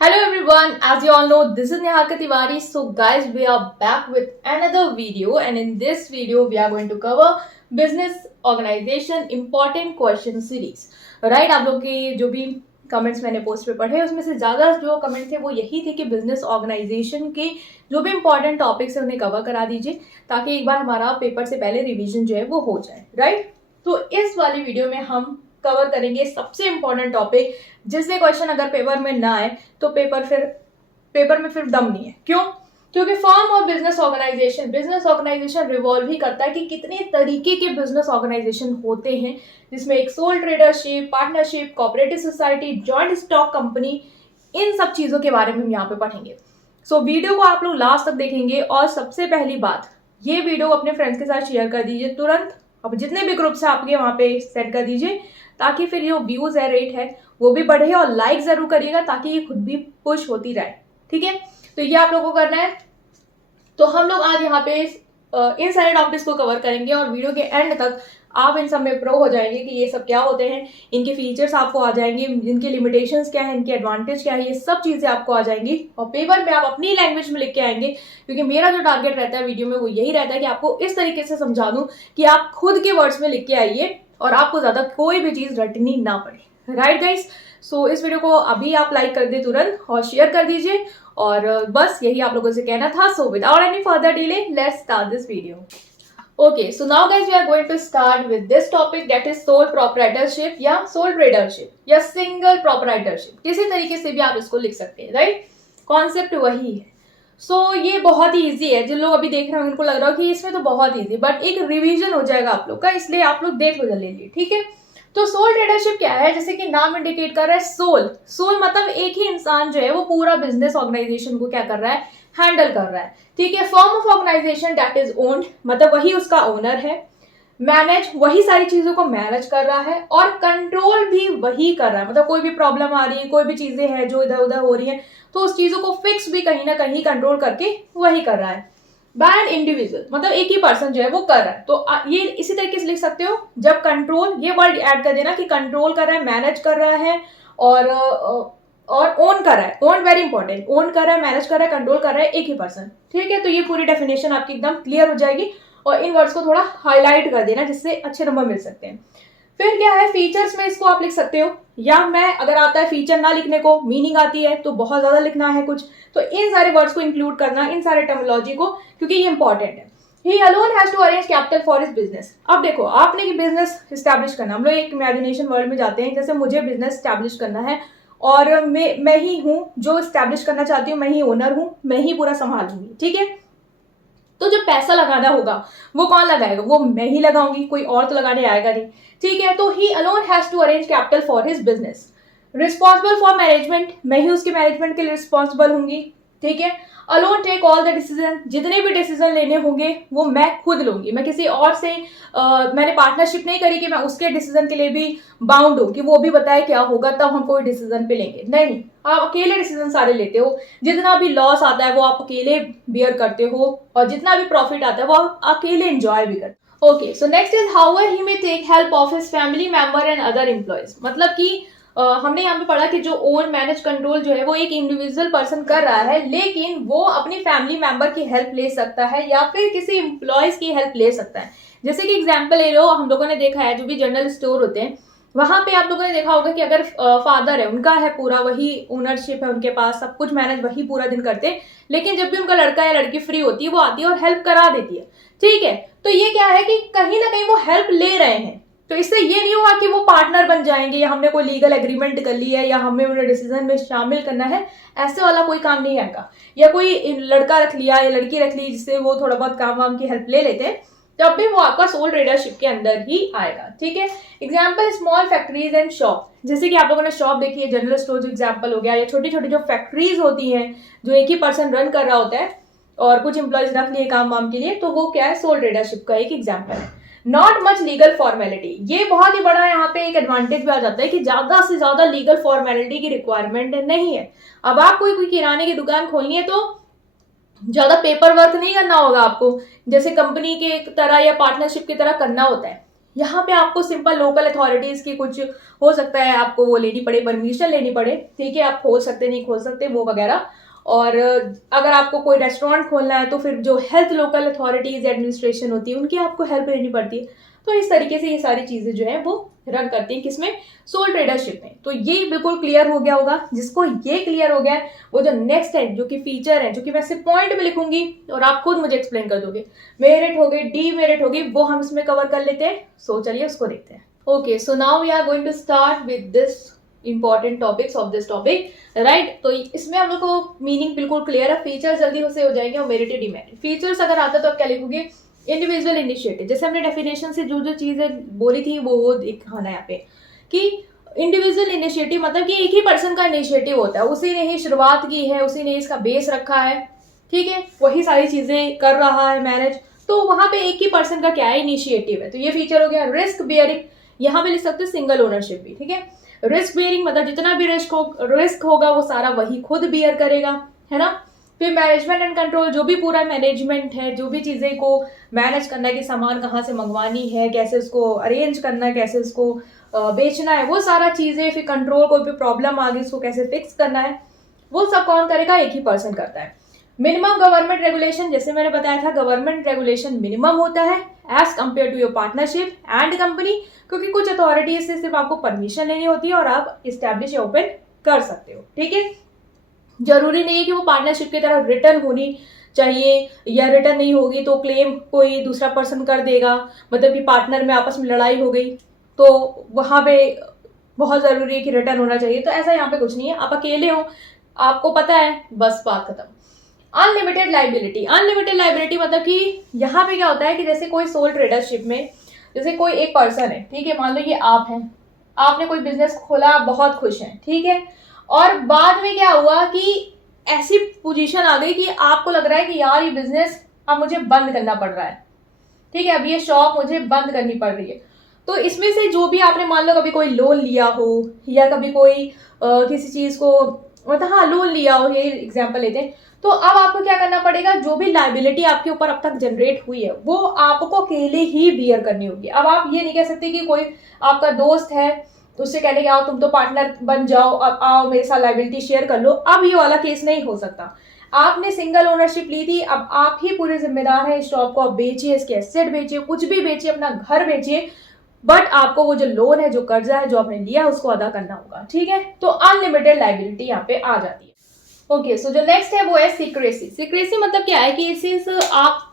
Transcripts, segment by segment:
Hello everyone, as you all know, this is Neha Tiwari. So guys, we are back with another video, and in this video we are going to cover business organization important question series. Right, आप लोग के जो भी comments मैंने post पे पढ़े उसमें से ज़्यादा जो कमेंट थे वो यही थे कि बिजनेस ऑर्गेनाइजेशन के जो भी इंपॉर्टेंट टॉपिक्स है उन्हें कवर करा दीजिए ताकि एक बार हमारा पेपर से पहले रिवीजन जो है वो हो जाए। राइट, तो इस वाली वीडियो में हम कवर करेंगे सबसे इंपॉर्टेंट टॉपिक जिससे क्वेश्चन अगर पेपर में ना आए तो पेपर में फिर दम नहीं है। क्यों? क्योंकि फर्म और बिजनेस ऑर्गेनाइजेशन रिवॉल्व ही करता है कि कितने तरीके के बिजनेस ऑर्गेनाइजेशन होते हैं, जिसमें एक sole tradership, partnership, cooperative society, joint stock company, इन सब चीजों के बारे में हम यहाँ पे पढ़ेंगे। सो वीडियो को आप लोग लास्ट तक देखेंगे। और सबसे पहली बात, ये वीडियो अपने फ्रेंड्स के साथ शेयर कर दीजिए तुरंत। अब जितने भी ग्रुप्स हैं आपके वहाँ पे सेंड कर दीजिए ताकि फिर जो व्यूज है, रेट है, वो भी बढ़े। और लाइक जरूर करिएगा ताकि ये खुद भी पुश होती रहे। ठीक है, तो ये आप लोगों को करना है। तो हम लोग आज यहाँ पे इन सारे टॉपिक्स को कवर करेंगे और वीडियो के एंड तक आप इन सब में प्रो हो जाएंगे कि ये सब क्या होते हैं, इनके फीचर्स आपको आ जाएंगे, इनके लिमिटेशंस क्या है, इनके एडवांटेज क्या है, ये सब चीजें आपको आ जाएंगी। और पेपर में आप अपनी लैंग्वेज में लिख के आएंगे, क्योंकि मेरा जो टारगेट रहता है वीडियो में वो यही रहता है कि आपको इस तरीके से समझा दूं कि आप खुद के वर्ड्स में लिख के आइए और आपको ज्यादा कोई भी चीज रटनी ना पड़े। राइट गाइस, सो इस वीडियो को अभी आप लाइक कर दे तुरंत और शेयर कर दीजिए। और बस यही आप लोगों से कहना था। So without any further delay let's start this video. Okay, so now guys we are going to start with this topic, that is sole proprietorship या सोल ट्रेडरशिप या सिंगल प्रोप्राइटरशिप। किसी तरीके से भी आप इसको लिख सकते हैं। राइट, कॉन्सेप्ट वही है। सो ये बहुत ही ईजी है। जिन लोग अभी देख रहे हैं उनको लग रहा है कि इसमें तो बहुत ईजी, बट एक रिवीजन हो जाएगा आप लोग का, इसलिए आप लोग देख लो जल्दी। ठीक है, तो सोल ट्रेडरशिप क्या है? जैसे कि नाम इंडिकेट कर रहा है, सोल मतलब एक ही इंसान जो है वो पूरा बिजनेस ऑर्गेनाइजेशन को क्या कर रहा है, हैंडल कर रहा है। ठीक है, form of organisation that is owned, मतलब वही उसका ओनर है। मैनेज, वही सारी चीजों को मैनेज कर रहा है। और कंट्रोल भी वही कर रहा है, मतलब कोई भी प्रॉब्लम आ रही है, कोई भी चीजें हैं जो इधर उधर हो रही है, तो उस चीजों को फिक्स भी कहीं ना कहीं कंट्रोल करके वही कर रहा है। बाय एन इंडिविजुअल, मतलब एक ही पर्सन जो है वो कर रहा है। तो ये इसी तरीके से लिख सकते हो, जब कंट्रोल, ये वर्ड ऐड कर देना कि कंट्रोल कर रहा है, मैनेज कर रहा है और ओन कर रहा है। ओन वेरी इंपॉर्टेंट, ओन कर रहा है, मैनेज कर रहा है, कंट्रोल कर रहा है एक ही पर्सन। ठीक है, तो ये पूरी डेफिनेशन आपकी एकदम क्लियर हो जाएगी। और इन वर्ड्स को थोड़ा हाईलाइट कर देना जिससे अच्छे नंबर मिल सकते हैं। फिर क्या है, फीचर्स में इसको आप लिख सकते हो, या मैं अगर आता है फीचर ना लिखने को, मीनिंग आती है तो बहुत ज्यादा लिखना है कुछ, तो इन सारे वर्ड्स को इंक्लूड करना, इन सारे टर्मिनोलॉजी को, क्योंकि ये इंपॉर्टेंट है। He alone has to arrange capital for his business। अब देखो, आपने कि बिजनेस स्टैब्लिश करना, हम लोग एक इमेजिनेशन वर्ल्ड में जाते हैं, जैसे मुझे बिजनेस स्टैब्लिश करना है और मैं ही हूँ जो स्टैब्लिश करना चाहती हूँ, मैं ही ओनर हूँ, मैं ही पूरा संभालूंगी। ठीक है, तो जो पैसा लगाना होगा वो कौन लगाएगा? वो मैं ही लगाऊंगी, कोई और तो लगाने आएगा नहीं। ठीक है, तो he alone has to arrange capital for his business. Responsible for management, मैं ही उसके मैनेजमेंट के लिए रिस्पॉन्सिबल होंगी। ठीक है, alone take all the decision, जितने भी डिसीजन लेने होंगे वो मैं खुद लूंगी। मैं किसी और से मैंने पार्टनरशिप नहीं करी कि मैं उसके डिसीजन के लिए भी बाउंड हूं कि वो भी बताए क्या होगा तब हम कोई डिसीजन पे लेंगे। नहीं, आप अकेले डिसीजन सारे लेते हो। जितना भी लॉस आता है वो आप अकेले बियर करते हो और जितना भी प्रॉफिट आता है वो आप अकेले एंजॉय भी करते हो। Okay, so next is however he may take help of his family member and other employees. मतलब कि हमने यहाँ पे पढ़ा कि जो ओन, मैनेज, कंट्रोल जो है वो एक इंडिविजुअल पर्सन कर रहा है, लेकिन वो अपनी फैमिली मेंबर की हेल्प ले सकता है या फिर किसी एम्प्लॉयज की हेल्प ले सकता है। जैसे कि एग्जांपल ले लो, हम लोगों ने देखा है जो भी जनरल स्टोर होते हैं वहां पे आप लोगों ने देखा होगा कि अगर फादर है, उनका है पूरा, वही ओनरशिप है उनके पास, सब कुछ मैनेज वही पूरा दिन करते हैं, लेकिन जब भी उनका लड़का या लड़की फ्री होती है वो आती है और हेल्प करा देती है। ठीक है, तो ये क्या है कि कहीं ना कहीं वो हेल्प ले रहे हैं। तो इससे ये नहीं हुआ कि वो पार्टनर बन जाएंगे या हमने कोई लीगल एग्रीमेंट कर ली है या हमें उन्हें डिसीजन में शामिल करना है, ऐसे वाला कोई काम नहीं आएगा। या कोई लड़का रख लिया या लड़की रख ली जिससे वो थोड़ा बहुत काम वाम की हेल्प ले लेते हैं, तब भी वो आपका सोल ट्रेडरशिप के अंदर ही आएगा। ठीक है, example small factories and shop, जैसे कि आप लोगों ने शॉप देखी है, जनरल स्टोर जो एग्जाम्पल हो गया, या छोटी छोटी जो फैक्ट्रीज होती हैं जो एक ही पर्सन रन कर रहा होता है और कुछ एम्प्लॉयज रख लिए काम वाम के लिए, तो वो क्या है, सोल ट्रेडरशिप का एक एग्जाम्पल है। नॉट मच लीगल फॉर्मेलिटी, ये बहुत ही बड़ा यहाँ पे एक एडवांटेज भी आ जाता है कि ज्यादा से ज्यादा लीगल फॉर्मेलिटी की रिक्वायरमेंट नहीं है। अब आप कोई किराने की दुकान खोलनी है तो ज्यादा पेपर वर्क नहीं करना होगा आपको, जैसे कंपनी के तरह या पार्टनरशिप की तरह करना होता है। यहाँ पे आपको सिंपल लोकल अथॉरिटीज की कुछ हो सकता है आपको वो लेनी पड़े, परमिशन लेनी पड़े, ठीक है, आप खोल सकते नहीं खोल सकते वो वगैरह। और अगर आपको कोई रेस्टोरेंट खोलना है तो फिर जो हेल्थ लोकल अथॉरिटीज एडमिनिस्ट्रेशन होती है उनकी आपको हेल्प लेनी पड़ती है। तो इस तरीके से ये सारी चीजें जो है वो रन करती हैं किसमें, सोल ट्रेडरशिप में। तो ये बिल्कुल क्लियर हो गया होगा। जिसको ये क्लियर हो गया है वो जो नेक्स्ट है जो कि फीचर है, जो कि मैं सिर्फ पॉइंट में लिखूंगी और आप खुद मुझे एक्सप्लेन कर दोगे, मेरिट हो गई, डीमेरिट होगी, वो हम इसमें कवर कर लेते हैं। सो चलिए उसको देखते हैं। Okay, so now we are going to start with this important topics of this topic, right. तो इसमें हम लोग को मीनिंग बिल्कुल क्लियर है, फीचर जल्दी से हो जाएंगे और मेरिट डीमेरिट। फीचर्स अगर आता तो आप क्या लिखोगे, इंडिविजुअल इनिशिएटिव, जैसे हमने डेफिनेशन से जो जो चीजें बोली थी वो दिखाना है यहाँ पे कि इंडिविजुअल इनिशिएटिव मतलब कि एक ही पर्सन का इनिशिएटिव होता है, उसी ने ही शुरुआत की है, उसी ने इसका बेस रखा है, ठीक है, वही सारी चीजें कर रहा है मैनेज। तो वहां पे एक ही पर्सन का क्या है, इनिशिएटिव है। तो ये फीचर हो गया। रिस्क बियरिंग, यहाँ पे लिख सकते हैं सिंगल ओनरशिप भी, ठीक है। रिस्क बियरिंग मतलब जितना भी रिस्क होगा वो सारा वही खुद बियर करेगा, है ना। फिर मैनेजमेंट एंड कंट्रोल, जो भी पूरा मैनेजमेंट है, जो भी चीजें को मैनेज करना है कि सामान कहाँ से मंगवानी है, कैसे उसको अरेंज करना है, कैसे उसको बेचना है, वो सारा चीजें। फिर कंट्रोल, कोई भी प्रॉब्लम आ गई उसको कैसे फिक्स करना है, वो सब कौन करेगा, एक ही पर्सन करता है। मिनिमम गवर्नमेंट रेगुलेशन, जैसे मैंने बताया था गवर्नमेंट रेगुलेशन मिनिमम होता है as compare to your partnership and company, क्योंकि कुछ अथॉरिटीज से सिर्फ आपको परमिशन लेनी होती है और आप इस्टेब्लिश या ओपन कर सकते हो, ठीक है। जरूरी नहीं है कि वो पार्टनरशिप की तरह रिटर्न होनी चाहिए, या रिटर्न नहीं होगी तो क्लेम कोई दूसरा पर्सन कर देगा, मतलब कि पार्टनर में आपस में लड़ाई हो गई तो वहां पे बहुत जरूरी है कि रिटर्न होना चाहिए। तो ऐसा यहाँ पे कुछ नहीं है, आप अकेले हो, आपको पता है, बस बात खत्म। अनलिमिटेड लाइबिलिटी, अनलिमिटेड लाइबिलिटी मतलब कि यहाँ पे क्या होता है कि जैसे कोई सोल ट्रेडरशिप में जैसे कोई एक पर्सन है, ठीक है, मान लो ये आप हैं, आपने कोई बिजनेस खोला, बहुत खुश हैं, ठीक है, और बाद में क्या हुआ कि ऐसी पोजीशन आ गई कि आपको लग रहा है कि यार ये बिजनेस अब मुझे बंद करना पड़ रहा है, ठीक है, अब ये शॉप मुझे बंद करनी पड़ रही है। तो इसमें से जो भी आपने मान लो कभी कोई लोन लिया हो या कभी कोई किसी चीज को मतलब हाँ लोन लिया हो, ये एग्जांपल लेते हैं, तो अब आपको क्या करना पड़ेगा, जो भी लाइबिलिटी आपके ऊपर अब तक जनरेट हुई है वो आपको अकेले ही बियर करनी होगी। अब आप ये नहीं कह सकते कि कोई आपका दोस्त है उससे कहने के आओ तुम तो पार्टनर बन जाओ, अब आओ मेरे साथ लाइबिलिटी शेयर कर लो, अब ये वाला केस नहीं हो सकता। आपने सिंगल ओनरशिप ली थी, अब आप ही पूरे जिम्मेदार हैं इस शॉप को, आप बेचिए, इसके एसेट बेचिए, कुछ भी बेचिए, अपना घर बेचिए, बट आपको वो जो लोन है, जो कर्जा है जो आपने लिया उसको अदा करना होगा, ठीक है। तो अनलिमिटेड लाइबिलिटी यहाँ पे आ जाती है। ओके, सो जो नेक्स्ट है वो है सीक्रेसी। सीक्रेसी मतलब क्या है कि सिंस आप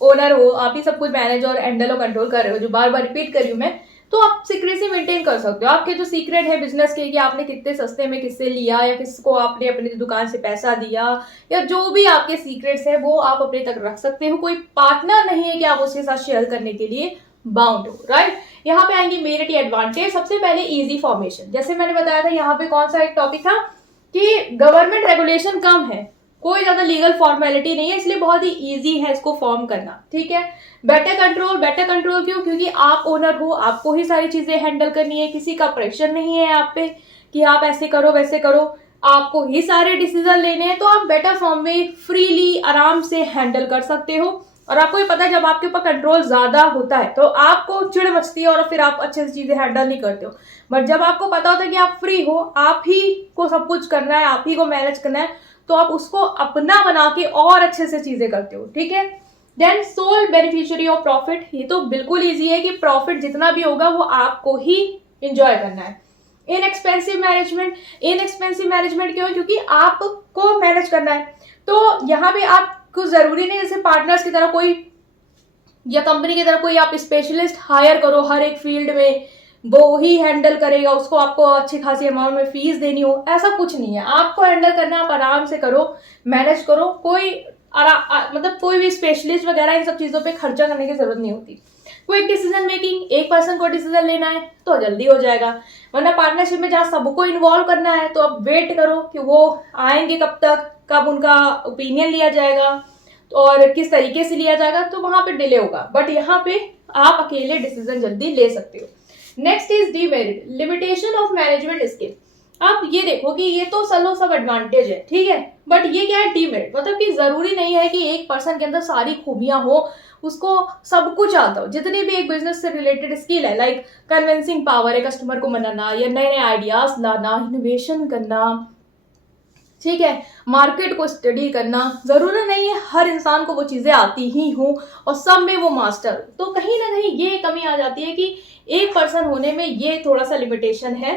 ओनर हो, आप ही सब कुछ मैनेज और हैंडल और कंट्रोल कर रहे हो, जो बार बार रिपीट कर रही हूं मैं, तो आप सीक्रेसी मेंटेन कर सकते हो। आपके जो सीक्रेट है बिजनेस के कि आपने कितने सस्ते में किससे लिया या किसको आपने अपनी दुकान से पैसा दिया, या जो भी आपके सीक्रेट्स है वो आप अपने तक रख सकते हो। कोई पार्टनर नहीं है कि आप उसके साथ शेयर करने के लिए बाउंड हो, राइट। यहाँ पे आएंगे मेरिट एडवांटेज। सबसे पहले इजी फॉर्मेशन, जैसे मैंने बताया था यहाँ पे कौन सा एक टॉपिक था कि गवर्नमेंट रेगुलेशन कम है, कोई ज्यादा लीगल फॉर्मेलिटी नहीं है, इसलिए बहुत ही इजी है इसको फॉर्म करना, ठीक है। बेटर कंट्रोल, बेटर कंट्रोल क्यों, क्योंकि आप ओनर हो, आपको ही सारी चीजें हैंडल करनी है, किसी का प्रेशर नहीं है आप पे कि आप ऐसे करो वैसे करो, आपको ही सारे डिसीजन लेने हैं, तो आप बेटर फॉर्म में फ्रीली आराम से हैंडल कर सकते हो। और आपको ये पता है जब आपके ऊपर कंट्रोल ज्यादा होता है तो आपको चिढ़ मचती है और फिर आप अच्छे से चीजें हैंडल नहीं करते हो, बट जब आपको पता होता है कि आप फ्री हो, आप ही को सब कुछ करना है, आप ही को मैनेज करना है, तो आप उसको अपना बना के और अच्छे से चीजें करते हो, ठीक है। Then sole beneficiary of profit, ये तो बिल्कुल इजी है कि प्रॉफिट जितना भी होगा वो आपको ही इंजॉय करना है। इनएक्सपेंसिव मैनेजमेंट, इनएक्सपेंसिव मैनेजमेंट क्यों, क्योंकि आपको मैनेज करना है, तो यहाँ पे आपको जरूरी नहीं जैसे पार्टनर्स की तरह कोई या कंपनी की तरह कोई आप स्पेशलिस्ट हायर करो हर एक फील्ड में, वो ही हैंडल करेगा, उसको आपको अच्छी खासी अमाउंट में फीस देनी हो, ऐसा कुछ नहीं है। आपको हैंडल करना, आप आराम से करो, मैनेज करो, कोई मतलब कोई भी स्पेशलिस्ट वगैरह इन सब चीजों पे खर्चा करने की जरूरत नहीं होती। क्विक डिसीजन मेकिंग, एक पर्सन को डिसीजन लेना है तो जल्दी हो जाएगा, वरना पार्टनरशिप में जहाँ सबको इन्वॉल्व करना है तो आप वेट करो कि वो आएंगे कब तक, कब उनका ओपिनियन लिया जाएगा और किस तरीके से लिया जाएगा, तो वहां पे डिले होगा। बट यहाँ पे आप अकेले डिसीजन जल्दी ले सकते हो। Next is demerit, limitation of management skill. आप ये देखो कि ये तो चलो सब एडवांटेज है, ठीक है, बट ये क्या है डीमेरिट, मतलब कि जरूरी नहीं है कि एक पर्सन के अंदर सारी खूबियां हो, उसको सब कुछ आता हो, जितनी भी एक बिजनेस से रिलेटेड स्किल है, लाइक कन्विंसिंग पावर है, कस्टमर को मनाना या नए नए आइडियाज लाना, इनोवेशन करना, ठीक है, मार्केट को स्टडी करना, जरूरी नहीं है हर इंसान को वो चीजें आती ही हो और सब में वो मास्टर हो। तो कहीं ना कहीं ये कमी आ जाती है कि एक पर्सन होने में ये थोड़ा सा लिमिटेशन है,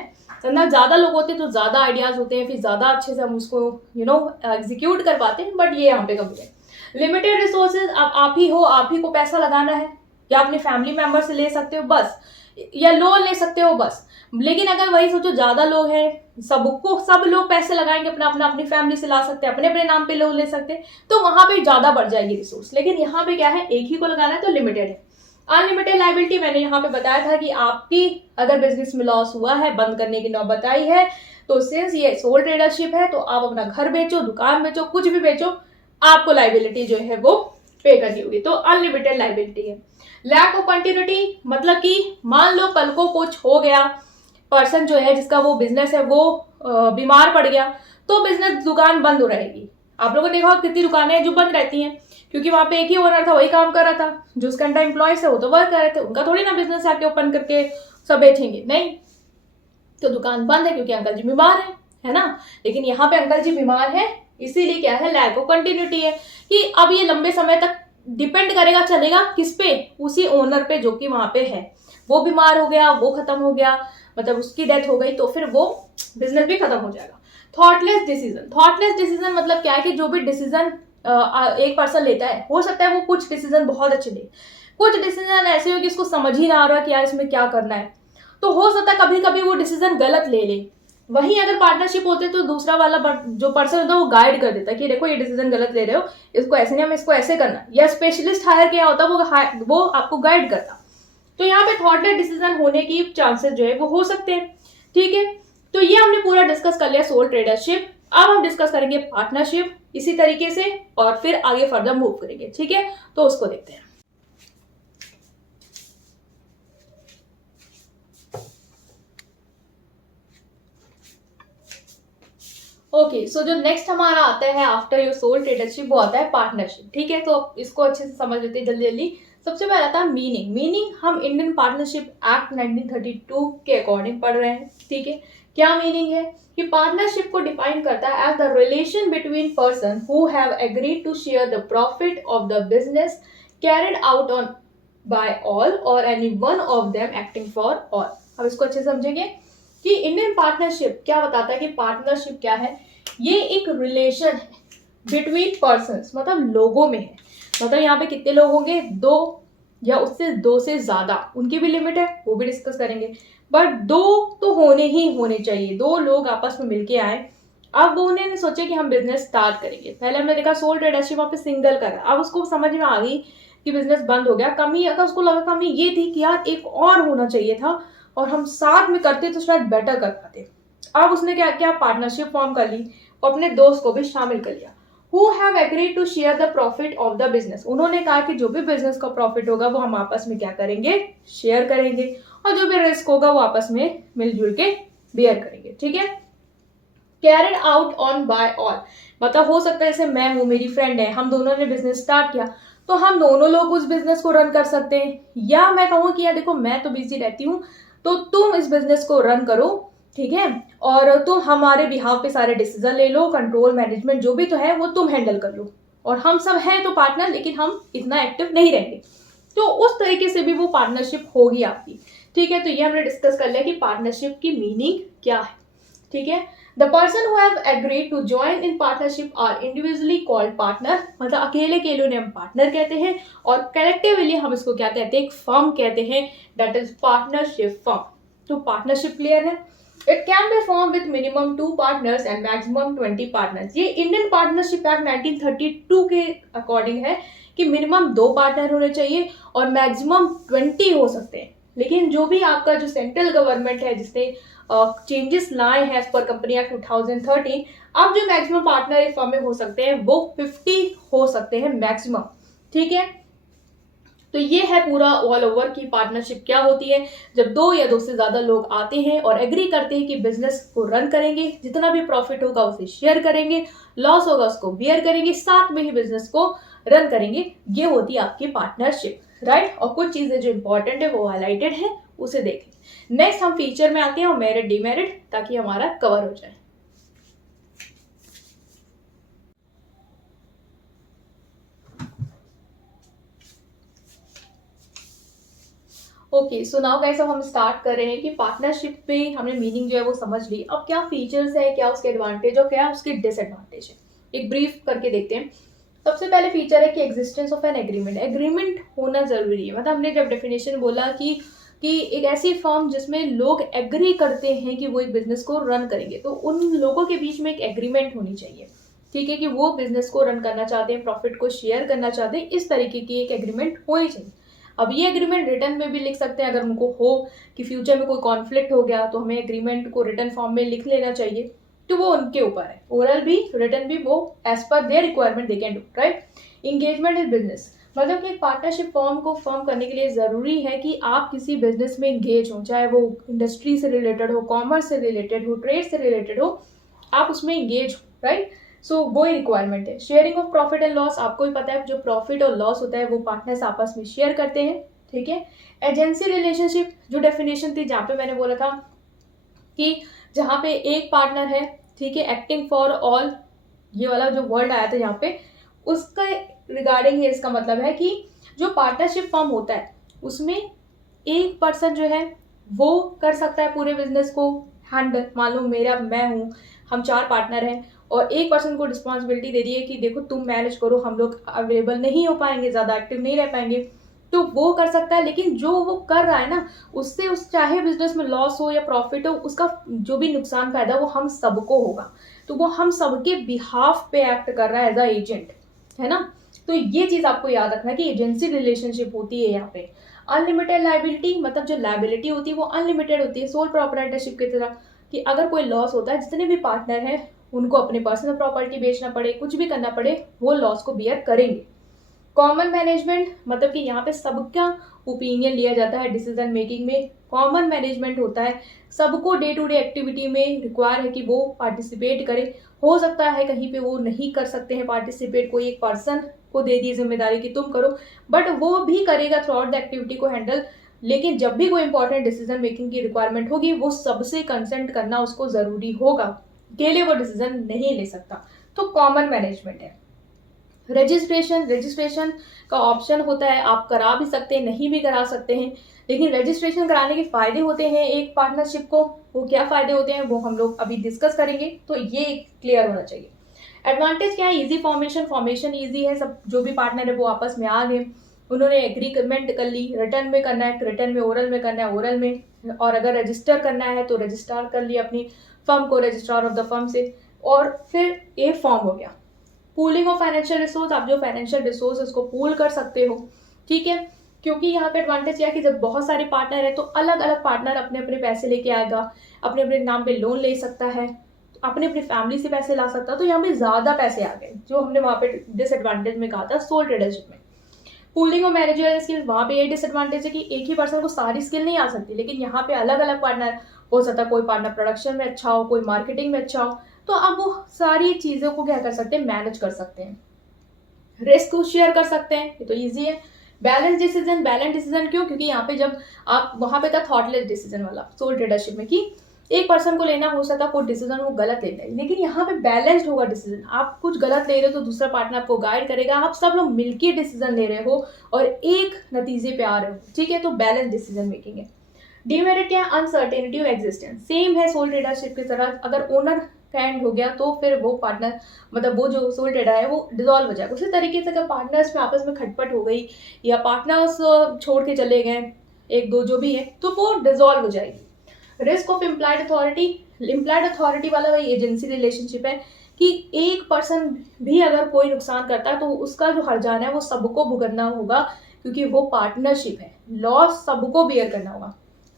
ना ज्यादा लोग होते हैं तो ज्यादा आइडियाज होते हैं, फिर ज्यादा अच्छे से हम उसको एग्जीक्यूट कर पाते हैं, बट ये यहाँ पे कमी है। लिमिटेड रिसोर्सेज, आप ही हो, आप ही को पैसा लगाना है, या अपने फैमिली मेंबर से ले सकते हो बस, या लोन ले सकते हो बस। लेकिन अगर वही सोचो ज्यादा लोग हैं, सब लोग पैसे लगाएंगे, अपना अपना अपनी फैमिली से ला सकते हैं, अपने अपने नाम पे लोन ले सकते हैं, तो वहां पे ज्यादा बढ़ जाएगी रिसोर्स। लेकिन यहाँ पे क्या है, एक ही को लगाना है तो लिमिटेड है। अनलिमिटेड लायबिलिटी मैंने यहाँ पे बताया था कि आपकी अगर बिजनेस में लॉस हुआ है, बंद करने की नौबत आई है, तो सिंस ये सोल ट्रेडरशिप है तो आप अपना घर बेचो, दुकान बेचो, कुछ भी बेचो, आपको लायबिलिटी जो है वो पे करनी होगी। तो अनलिमिटेड लायबिलिटी है। लैक ऑफ कंटिन्यूटी मतलब कि मान लो कल को कुछ हो गया, पर्सन जो है जिसका वो बिजनेस है वो बीमार पड़ गया, तो बिजनेस दुकान बंद हो रहेगी। आप लोगों ने देखा कितनी दुकानें हैं जो बंद रहती हैं, क्योंकि वहां पे एक ही ओनर था, वही काम कर रहा था, जो उसका अंडर एम्प्लॉयज है वो तो वर्क कर रहे थे, उनका थोड़ी ना बिजनेस आके ओपन करके सब बेचेंगे, नहीं, तो दुकान बंद है क्योंकि अंकल जी बीमार है ना। लेकिन यहाँ पे अंकल जी बीमार है, इसीलिए क्या है, लैक ऑफ कंटिन्यूटी है, कि अब ये लंबे समय तक डिपेंड करेगा, चलेगा किस पे, उसी ओनर पे जो कि वहां पे है। वो बीमार हो गया, वो खत्म हो गया, मतलब उसकी डेथ हो गई, तो फिर वो बिजनेस भी खत्म हो जाएगा। थॉटलेस डिसीजन मतलब क्या है कि जो भी डिसीजन एक पर्सन लेता है, हो सकता है वो कुछ डिसीजन बहुत अच्छे ले, कुछ डिसीजन ऐसे हो कि इसको समझ ही ना आ रहा कि यार इसमें क्या करना है, तो हो सकता है कभी कभी वो डिसीजन गलत ले ले। वहीं अगर पार्टनरशिप होते तो दूसरा वाला जो पर्सन होता है वो गाइड कर देता कि देखो ये डिसीजन गलत ले रहे हो, इसको ऐसे नहीं, हमें इसको ऐसे करना, या स्पेशलिस्ट हायर किया होता वो आपको गाइड करता। तो यहाँ पे थॉटलेस डिसीजन होने की चांसेस जो है वो हो सकते हैं, ठीक है। तो ये हमने पूरा डिस्कस कर लिया सोल ट्रेडरशिप। अब हम डिस्कस करेंगे पार्टनरशिप इसी तरीके से, और फिर आगे फर्दर मूव करेंगे, ठीक है। तो उसको देखते हैं। ओके, सो जो नेक्स्ट हमारा आता है आफ्टर योर सोल ट्रेडरशिप वो आता है पार्टनरशिप, ठीक है। तो अब इसको अच्छे से समझ लेते हैं जल्दी जल्दी। सबसे पहले आता है मीनिंग हम इंडियन पार्टनरशिप एक्ट 1932 के अकॉर्डिंग पढ़ रहे हैं, ठीक है। क्या मीनिंग है कि पार्टनरशिप को डिफाइन करता है as the relation between person who have agreed to share the profit of the business carried out on by all और any one of them acting for all. अब इसको अच्छे से समझेंगे कि इंडियन पार्टनरशिप क्या बताता है कि पार्टनरशिप क्या है, ये एक रिलेशन है बिटवीन पर्सन्स, मतलब लोगों में है। मतलब यहाँ पे कितने लोग होंगे, दो या उससे दो से ज्यादा, उनकी भी लिमिट है, वो भी डिस्कस करेंगे, बट दो तो होने ही होने चाहिए, दो लोग आपस में मिलके आए। अब वो उन्होंने सोचे कि हम बिजनेस स्टार्ट करेंगे। पहले हमने देखा सोल ट्रेडरशिप वहाँ पे सिंगल कर रहा, अब उसको समझ में आ गई कि बिजनेस बंद हो गया। कमी अगर उसको लगा, कमी ये थी कि यार एक और होना चाहिए था और हम साथ में करते तो शायद बेटर कर पाते। अब उसने क्या किया, पार्टनरशिप फॉर्म कर ली और अपने दोस्त को भी शामिल कर लिया। Who have agreed to share the profit of the business? उन्होंने कहा कि जो भी बिजनेस का प्रॉफिट होगा वो हम आपस में क्या करेंगे, शेयर करेंगे, और जो भी रिस्क होगा वो आपस में मिलजुल के बेयर करेंगे, ठीक है। Carried out on by all मतलब हो सकता है जैसे मैं हूं, मेरी फ्रेंड है, हम दोनों ने बिजनेस स्टार्ट किया, तो हम दोनों लोग उस बिजनेस को रन कर सकते हैं। या मैं कहूँ कि यार देखो मैं तो बिजी रहती हूँ, तो तुम इस बिजनेस को रन करो, ठीक है, और तुम हमारे बिहाफ पे सारे डिसीजन ले लो, कंट्रोल मैनेजमेंट जो भी तो है वो तुम हैंडल कर लो, और हम सब हैं तो पार्टनर, लेकिन हम इतना एक्टिव नहीं रहेंगे। तो उस तरीके से भी वो पार्टनरशिप होगी आपकी, ठीक है। तो ये हमने डिस्कस कर लिया कि पार्टनरशिप की मीनिंग क्या है, ठीक है। The person who have agreed to join in partnership are individually called partner, मतलब अकेले के लिए हम पार्टनर कहते हैं, और कलेक्टिवली हम इसको क्या कहते हैं, एक फर्म कहते हैं, दैट इज पार्टनरशिप फर्म। तो पार्टनरशिप क्लियर है। It can be formed with minimum 2 partners and maximum 20 partners. ये इंडियन पार्टनरशिप एक्ट 1932 के अकॉर्डिंग है कि मिनिमम 2 पार्टनर होने चाहिए और मैक्सिमम 20 हो सकते हैं। लेकिन जो भी आपका जो सेंट्रल गवर्नमेंट है जिसने चेंजेस लाए हैं एज पर कंपनी एक्ट 2013, अब जो मैक्सिमम पार्टनर एक फर्म में हो सकते हैं वो 50 हो सकते हैं मैक्सिमम, ठीक है। तो ये है पूरा ऑल ओवर की पार्टनरशिप क्या होती है, जब 2 या 2 से ज्यादा लोग आते हैं और एग्री करते हैं कि बिजनेस को रन करेंगे, जितना भी प्रॉफिट होगा उसे शेयर करेंगे, लॉस होगा उसको बियर करेंगे, साथ में ही बिजनेस को रन करेंगे, ये होती है आपकी पार्टनरशिप, राइट। और कुछ चीजें जो इंपॉर्टेंट है वो हाईलाइटेड है, उसे देख लें। नेक्स्ट हम फीचर में आते हैं और मेरिट डिमेरिट, ताकि हमारा कवर हो जाए। ओके, सो नाउ गाइस अब हम स्टार्ट कर रहे हैं कि पार्टनरशिप पे हमने मीनिंग जो है वो समझ ली। अब क्या फीचर्स है, क्या उसके एडवांटेज और क्या उसके डिसएडवांटेज है, एक ब्रीफ करके देखते हैं। सबसे पहले फीचर है कि existence of an agreement. Agreement होना जरूरी है। मतलब हमने जब डेफिनेशन बोला कि एक ऐसी फर्म जिसमें लोग एग्री करते हैं कि वो एक बिजनेस को रन करेंगे, तो उन लोगों के बीच में एक एग्रीमेंट होनी चाहिए, ठीक है, कि वो बिजनेस को रन करना चाहते हैं, प्रॉफिट को शेयर करना चाहते हैं, इस तरीके की एक एग्रीमेंट होनी चाहिए। अब ये एग्रीमेंट रिटर्न में भी लिख सकते हैं, अगर उनको हो कि फ्यूचर में कोई कॉन्फ्लिक्ट हो गया तो हमें एग्रीमेंट को रिटर्न फॉर्म में लिख लेना चाहिए, तो वो उनके ऊपर है। ओरल भी रिटर्न भी वो as per their requirement they can do, right. Engagement in business, मतलब कि पार्टनरशिप फॉर्म को फॉर्म करने के लिए जरूरी है कि आप किसी बिजनेस में इंगेज हो, चाहे वो इंडस्ट्री से रिलेटेड हो, कॉमर्स से रिलेटेड हो, ट्रेड से रिलेटेड हो, आप उसमें इंगेज हो, राइट। सो वो ही रिक्वायरमेंट है। Sharing of profit and loss, आपको भी पता है जो प्रॉफिट और लॉस होता है वो पार्टनर्स आपस में शेयर करते हैं, ठीक है। एजेंसी रिलेशनशिप, जो डेफिनेशन थी जहाँ पे मैंने बोला था कि जहाँ पे एक पार्टनर है, ठीक है, एक्टिंग फॉर ऑल, ये वाला जो वर्ड आया था यहाँ पे, उसका रिगार्डिंग है। इसका मतलब है कि जो पार्टनरशिप फॉर्म होता है उसमें एक पर्सन जो है वो कर सकता है पूरे बिजनेस को हैंडल। मान लो मैं हूँ, हम 4 पार्टनर हैं और एक पर्सन को रिस्पॉन्सिबिलिटी दे दी है कि देखो तुम मैनेज करो, हम लोग अवेलेबल नहीं हो पाएंगे, ज्यादा एक्टिव नहीं रह पाएंगे, तो वो कर सकता है। लेकिन जो वो कर रहा है ना, उससे उस चाहे बिजनेस में लॉस हो या प्रॉफिट हो, उसका जो भी नुकसान फायदा वो हम सबको होगा, तो वो हम सबके बिहाफ पे एक्ट कर रहा है एज अ एजेंट, है ना। तो ये चीज आपको याद रखना कि एजेंसी रिलेशनशिप होती है यहाँ पे। अनलिमिटेड लाइबिलिटी, मतलब जो लाइबिलिटी होती है वो अनलिमिटेड होती है, सोल प्रोप्राइटरशिप की तरह, कि अगर कोई लॉस होता है, जितने भी पार्टनर हैं उनको अपने पर्सनल प्रॉपर्टी बेचना पड़े, कुछ भी करना पड़े, वो लॉस को बियर करेंगे। कॉमन मैनेजमेंट, मतलब कि यहाँ पे सबका ओपिनियन लिया जाता है डिसीजन मेकिंग में। कॉमन मैनेजमेंट होता है सबको डे टू डे एक्टिविटी में रिक्वायर है कि वो पार्टिसिपेट करे। हो सकता है कहीं पे वो नहीं कर सकते हैं पार्टिसिपेट, कोई एक पर्सन को दे दी जिम्मेदारी कि तुम करो, बट वो भी करेगा थ्रू आउट द एक्टिविटी को हैंडल। लेकिन जब भी कोई इंपॉर्टेंट डिसीजन मेकिंग की रिक्वायरमेंट होगी, वो सबसे कंसेंट करना उसको जरूरी होगा, अकेले वो डिसीजन नहीं ले सकता। तो कॉमन मैनेजमेंट है। रजिस्ट्रेशन का ऑप्शन होता है, आप करा भी सकते हैं, नहीं भी करा सकते हैं, लेकिन रजिस्ट्रेशन कराने के फायदे होते हैं एक पार्टनरशिप को। वो क्या फायदे होते हैं वो हम लोग अभी डिस्कस करेंगे, तो ये क्लियर होना चाहिए। एडवांटेज क्या है? इजी फॉर्मेशन ईजी है, सब जो भी पार्टनर है वो आपस में आ गए, उन्होंने एग्रीमेंट कर ली, रिटर्न में करना है रिटर्न में, ओरल में करना है ओरल में, और अगर रजिस्टर करना है तो रजिस्टर कर लिया अपनी फर्म को रजिस्ट्रार ऑफ द फर्म से, और फिर ये फॉर्म हो गया। पूलिंग ऑफ फाइनेंशियल रिसोर्स, आप जो फाइनेंशियल रिसोर्स उसको पूल कर सकते हो, ठीक है। क्योंकि यहाँ पे एडवांटेज क्या है कि जब बहुत सारे पार्टनर है तो अलग अलग पार्टनर अपने अपने पैसे लेके आएगा, अपने अपने नाम पे लोन ले सकता है, अपने अपनी फैमिली से पैसे ला सकता है, तो यहाँ पे ज्यादा पैसे आ गए, जो हमने वहां पे डिसएडवांटेज में कहा था सोल ट्रेडरशिप में। पूलिंग और मैनेजरियल स्किल, वहां पे ये डिसएडवांटेज है कि एक ही पर्सन को सारी स्किल नहीं आ सकती, लेकिन यहाँ पे अलग अलग पार्टनर हो सकता है, कोई पार्टनर प्रोडक्शन में अच्छा हो, कोई मार्केटिंग में अच्छा हो, तो अब वो सारी चीजों को क्या कर सकते हैं, मैनेज कर सकते हैं। रिस्क को शेयर कर सकते हैं, ये तो इजी है। बैलेंस डिसीजन क्यों? क्योंकि यहाँ पे जब आप वहां पे था थॉटलेस डिसीजन वाला सोल ट्रेडरशिप में, कि एक पर्सन को लेना हो सकता कोई डिसीजन वो गलत ले ले, लेकिन यहाँ पे बैलेंस्ड होगा डिसीजन। आप कुछ गलत ले रहे हो तो दूसरा पार्टनर आपको गाइड करेगा, आप सब लोग मिलकर डिसीजन ले रहे हो और एक नतीजे पे आ रहे हो, ठीक है, तो बैलेंस डिसीजन मेकिंग है। डीमेरिट क्या है? अनसर्टेनिटी ऑफ एग्जिस्टेंस, सेम है सोल ट्रेडरशिप की तरह, अगर ओनर का एंड हो गया तो फिर वो पार्टनर, मतलब वो जो सोल ट्रेडर है वो डिसॉल्व हो जाएगा। उसी तरीके से अगर पार्टनर्स में आपस में खटपट हो गई या पार्टनर्स छोड़ के चले गए एक दो जो भी है, तो वो डिसॉल्व हो जाएगी। रिस्क ऑफ इम्प्लाइड अथॉरिटी वाला वही एजेंसी रिलेशनशिप है कि एक पर्सन भी अगर कोई नुकसान करता है तो उसका जो हर्जाना है वो सबको भुगतना होगा, क्योंकि वो पार्टनरशिप है, लॉस सबको बियर करना होगा।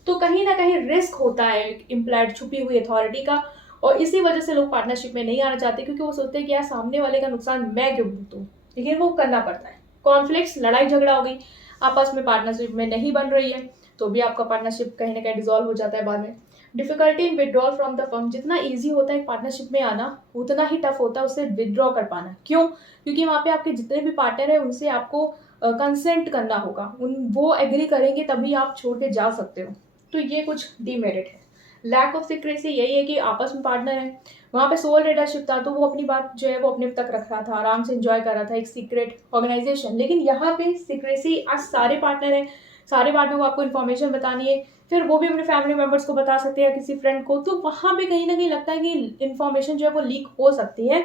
तो कहीं ना कहीं रिस्क होता है इम्प्लाइड छुपी हुई अथॉरिटी का, और इसी वजह से लोग पार्टनरशिप में नहीं आना चाहते, क्योंकि वो सोचते हैं कि यार सामने वाले का नुकसान मैं क्यों भुगतूं, लेकिन वो करना पड़ता है। कॉन्फ्लिक्ट्स, लड़ाई झगड़ा हो गई, आपस में पार्टनरशिप में नहीं बन रही है, तो भी आपका पार्टनरशिप कहीं ना कहीं डिसॉल्व हो जाता है बाद में। Difficulty in withdrawal from the firm, जितना ईजी होता है एक पार्टनरशिप में आना उतना ही टफ होता है उससे विदड्रॉ कर पाना। क्यों? क्योंकि वहाँ पे आपके जितने भी पार्टनर हैं उनसे आपको कंसेंट करना होगा, वो एग्री करेंगे तभी आप छोड़ के जा सकते हो। तो ये कुछ डीमेरिट है। लैक ऑफ सीक्रेसी यही है कि आपस में पार्टनर है, वहाँ पे सोल लीडरशिप था तो वो अपनी बात जो है वो अपने तक रख रहा था, आराम से एंजॉय कर रहा था, एक सीक्रेट ऑर्गेनाइजेशन। लेकिन यहाँ पे सीक्रेसी, आज सारे पार्टनर हैं, सारे पार्टनर को आपको इन्फॉर्मेशन बतानी है, फिर वो भी अपने फैमिली मेंबर्स को बता सकते हैं या किसी फ्रेंड को, तो वहाँ पे कहीं ना कहीं लगता है कि इन्फॉर्मेशन जो है वो लीक हो सकती है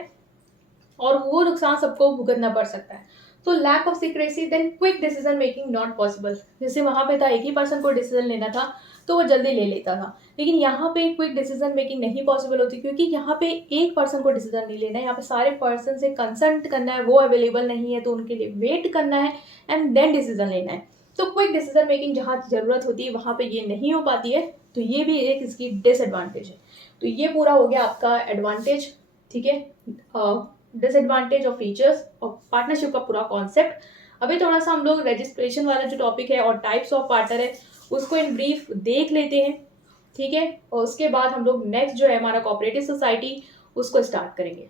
और वो नुकसान सबको भुगतना पड़ सकता है। तो lack of secrecy, then quick decision making not possible. जैसे वहाँ पे था एक ही पर्सन को डिसीजन लेना था तो वो जल्दी ले लेता था, लेकिन यहाँ पे क्विक डिसीजन मेकिंग नहीं पॉसिबल होती, क्योंकि यहाँ पे एक पर्सन को डिसीजन नहीं लेना है, यहाँ पे सारे पर्सन से कंसल्ट करना है, वो अवेलेबल नहीं है तो उनके लिए वेट करना है एंड देन डिसीजन लेना है। तो क्विक डिसीजन मेकिंग जहाँ जरूरत होती है वहाँ पे ये नहीं हो पाती है, तो ये भी एक इसकी डिसएडवांटेज है। तो ये पूरा हो गया आपका एडवांटेज, ठीक है, डिसएडवांटेज और फीचर्स और पार्टनरशिप का पूरा कॉन्सेप्ट। अभी थोड़ा सा हम लोग रजिस्ट्रेशन वाला जो टॉपिक है और टाइप्स ऑफ पार्टनर है उसको इन ब्रीफ देख लेते हैं, ठीक है, और उसके बाद हम लोग नेक्स्ट जो है हमारा कोऑपरेटिव सोसाइटी उसको स्टार्ट करेंगे।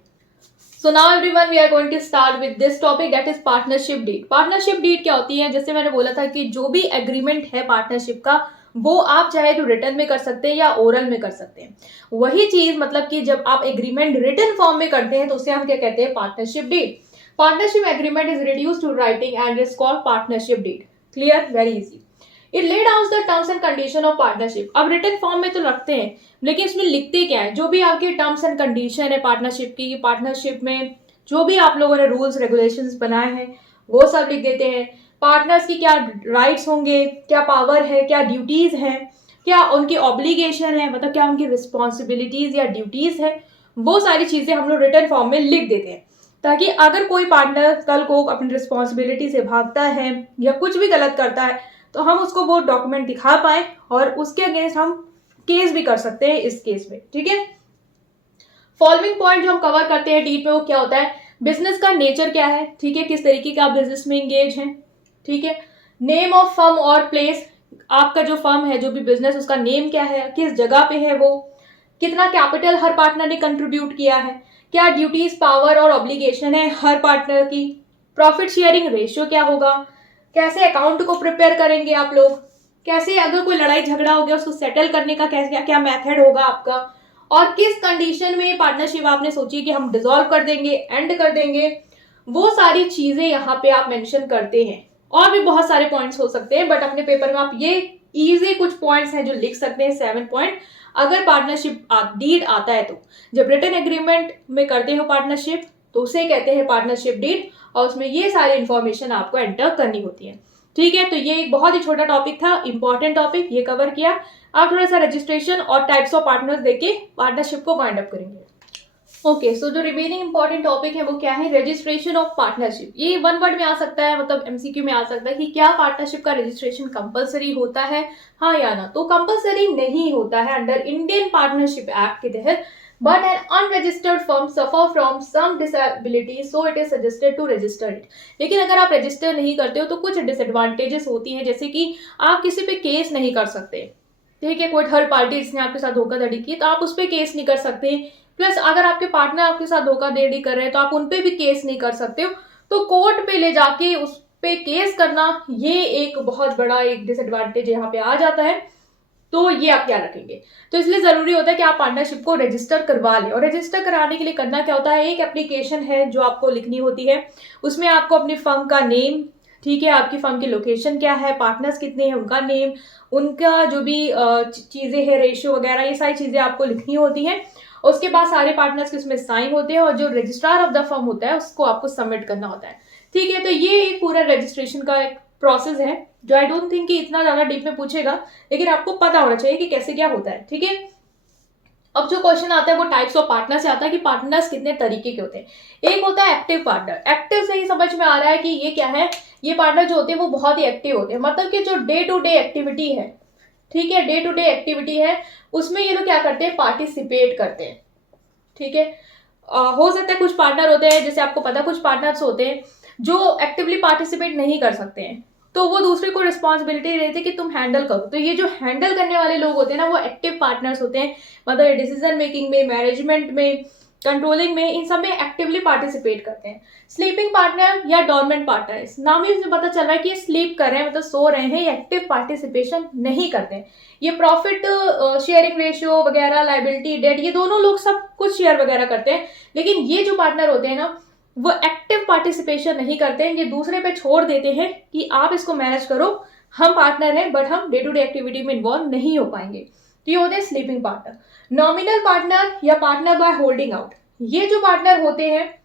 So now everyone we are going to start with this topic, that is partnership deed. Partnership deed क्या होती है? जैसे मैंने बोला था कि जो भी एग्रीमेंट है पार्टनरशिप का वो आप चाहे तो रिटर्न में कर सकते हैं या ओरल में कर सकते हैं। वही चीज मतलब कि जब आप एग्रीमेंट रिटर्न फॉर्म में करते हैं तो उसे हम क्या कहते हैं? Partnership deed. Partnership agreement is reduced to writing and is called partnership deed. Clear? Very easy. It laid out the terms and condition of partnership. अब रिटर्न फॉर्म में तो रखते हैं लेकिन इसमें लिखते क्या है? जो भी आपके टर्म्स एंड कंडीशन है पार्टनरशिप की, पार्टनरशिप में जो भी आप लोगों ने रूल्स रेगुलेशंस बनाए हैं वो सब लिख देते हैं। पार्टनर्स की क्या राइट्स होंगे, क्या पावर है, क्या ड्यूटीज हैं, क्या उनकी ऑब्लिगेशन है, मतलब क्या उनकी रिस्पॉन्सिबिलिटीज या ड्यूटीज है, वो सारी चीजें हम लोग रिटर्न फॉर्म में लिख देते हैं ताकि अगर कोई पार्टनर कल को अपनी रिस्पॉन्सिबिलिटी से भागता है या कुछ भी गलत करता है तो हम उसको वो डॉक्यूमेंट दिखा पाए और उसके अगेंस्ट हम केस भी कर सकते हैं इस केस में, ठीक है। फॉलोइंग पॉइंट जो हम कवर करते हैं डीड पे वो क्या होता है? बिजनेस का नेचर क्या है, ठीक है, किस तरीके का बिजनेस में एंगेज है, ठीक है। नेम ऑफ फर्म और प्लेस, आपका जो फर्म है जो भी बिजनेस उसका नेम क्या है, किस जगह पे है वो, कितना कैपिटल हर पार्टनर ने कंट्रीब्यूट किया है, क्या ड्यूटीज पावर और ऑब्लिगेशन है हर पार्टनर की, प्रॉफिट शेयरिंग रेशियो क्या होगा, कैसे अकाउंट को प्रिपेयर करेंगे आप लोग, कैसे अगर कोई लड़ाई झगड़ा हो गया उसको सेटल करने का क्या क्या मेथड होगा आपका, और किस कंडीशन में पार्टनरशिप आपने सोची कि हम डिसॉल्व कर देंगे, एंड कर देंगे, वो सारी चीजें यहाँ पे आप मेंशन करते हैं। और भी बहुत सारे पॉइंट्स हो सकते हैं बट अपने पेपर में आप ये इजी कुछ पॉइंट्स हैं जो लिख सकते हैं, 7 पॉइंट। अगर पार्टनरशिप डीड आता है तो जब रिटन एग्रीमेंट में करते हो पार्टनरशिप तो उसे कहते हैं पार्टनरशिप डीड और उसमें ये सारी इंफॉर्मेशन आपको एंटर करनी होती है, ठीक है। तो ये एक बहुत ही छोटा टॉपिक था, इंपॉर्टेंट टॉपिक, ये कवर किया। आप थोड़ा सा रजिस्ट्रेशन और टाइप्स ऑफ पार्टनर्स देके पार्टनरशिप को वाइंड अप करेंगे। ओके, सो जो रिमेनिंग इंपॉर्टेंट टॉपिक है वो क्या है? Registration of partnership. ये वन वर्ड में आ सकता है, मतलब एमसीक्यू में आ सकता है कि क्या पार्टनरशिप का रजिस्ट्रेशन कंपलसरी होता है, हाँ या ना। तो कंपलसरी नहीं होता है अंडर इंडियन पार्टनरशिप एक्ट के तहत, but an unregistered firm suffer from some disability so it is suggested to register it। लेकिन अगर आप रजिस्टर नहीं करते हो तो कुछ डिसएडवांटेजेस होती हैं, जैसे कि आप किसी पे केस नहीं कर सकते, ठीक है, कोई थर्ड पार्टी जिसने आपके साथ धोखाधड़ी की तो आप उस पर केस नहीं कर सकते। प्लस अगर आपके पार्टनर आपके साथ धोखाधड़ी कर रहे हैं तो आप उन पे भी केस नहीं कर सकते हो, तो कोर्ट पे ले जाके उस पे केस करना ये एक बहुत बड़ा एक डिसएडवांटेज यहाँ पे आ जाता है। तो ये आप क्या रखेंगे? तो इसलिए जरूरी होता है कि आप पार्टनरशिप को रजिस्टर करवा लें। और रजिस्टर कराने के लिए करना क्या होता है? एक एप्लीकेशन है जो आपको लिखनी होती है, उसमें आपको अपनी फर्म का नेम, ठीक है, आपकी फर्म की लोकेशन क्या है, पार्टनर्स कितने हैं उनका नेम, उनका जो भी चीजें हैं, रेशियो वगैरह, ये सारी चीजें आपको लिखनी होती हैं। उसके बाद सारे पार्टनर्स के उसमें साइन होते हैं और जो रजिस्ट्रार ऑफ द फर्म होता है उसको आपको सबमिट करना होता है, ठीक है। तो ये एक पूरा रजिस्ट्रेशन का एक प्रोसेस है जो आई डोंट थिंक कि इतना ज्यादा डीप में पूछेगा, लेकिन आपको पता होना चाहिए कि कैसे क्या होता है, ठीक है। अब जो क्वेश्चन आता है वो टाइप्स ऑफ पार्टनर से आता है कि पार्टनर्स कितने तरीके के होते हैं। एक होता है एक्टिव पार्टनर। एक्टिव से ही समझ में आ रहा है कि ये क्या है, ये पार्टनर जो होते हैं वो बहुत ही एक्टिव होते हैं, मतलब कि जो डे टू डे एक्टिविटी है, ठीक है, डे टू डे एक्टिविटी है उसमें ये लोग क्या करते हैं? पार्टिसिपेट करते हैं, ठीक है। हो सकता है कुछ पार्टनर होते हैं, जैसे आपको पता कुछ पार्टनर्स होते हैं जो एक्टिवली पार्टिसिपेट नहीं कर सकते हैं, तो वो दूसरे को रिस्पॉन्सिबिलिटी देते हैं कि तुम हैंडल करो। तो ये जो हैंडल करने वाले लोग होते हैं ना, वो एक्टिव पार्टनर्स होते हैं, मतलब डिसीजन मेकिंग में, मैनेजमेंट में, कंट्रोलिंग में, इन सब में एक्टिवली पार्टिसिपेट करते हैं। स्लीपिंग पार्टनर या डॉर्मेंट पार्टनर, इस नाम ही से पता चल रहा है कि ये स्लीप कर रहे हैं, मतलब सो रहे हैं, ये एक्टिव पार्टिसिपेशन नहीं करते हैं। ये प्रॉफिट शेयरिंग रेशियो वगैरह, लाइबिलिटी, डेट, ये दोनों लोग सब कुछ शेयर वगैरह करते हैं, लेकिन ये जो पार्टनर होते हैं ना, वो एक्टिव पार्टिसिपेशन नहीं करते हैं। ये दूसरे पे छोड़ देते हैं कि आप इसको मैनेज करो, हम पार्टनर हैं बट हम डे टू डे एक्टिविटी में इन्वॉल्व नहीं हो पाएंगे। तो ये होते हैं स्लीपिंग पार्टनर। नॉमिनल पार्टनर या पार्टनर बाय होल्डिंग आउट, ये जो पार्टनर होते हैं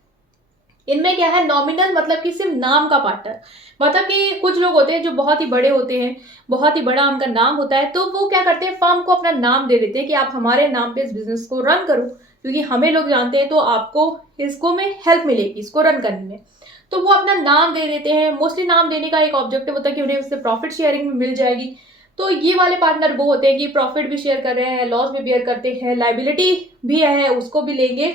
इनमें क्या है, नॉमिनल मतलब कि सिर्फ नाम का पार्टनर, मतलब कि कुछ लोग होते हैं जो बहुत ही बड़े होते हैं, बहुत ही बड़ा उनका नाम होता है, तो वो क्या करते हैं, फर्म को अपना नाम दे देते हैं कि आप हमारे नाम पे इस बिजनेस को रन करो, क्योंकि हमें लोग जानते हैं, तो आपको इसको में हेल्प मिलेगी इसको रन करने में। तो वो अपना नाम दे देते हैं। मोस्टली नाम देने का एक ऑब्जेक्टिव होता है कि उन्हें उससे प्रॉफिट शेयरिंग में मिल जाएगी। तो ये वाले पार्टनर वो होते हैं कि प्रॉफिट भी शेयर कर रहे हैं, लॉस भी बेयर करते हैं, लाइबिलिटी भी है उसको भी लेंगे,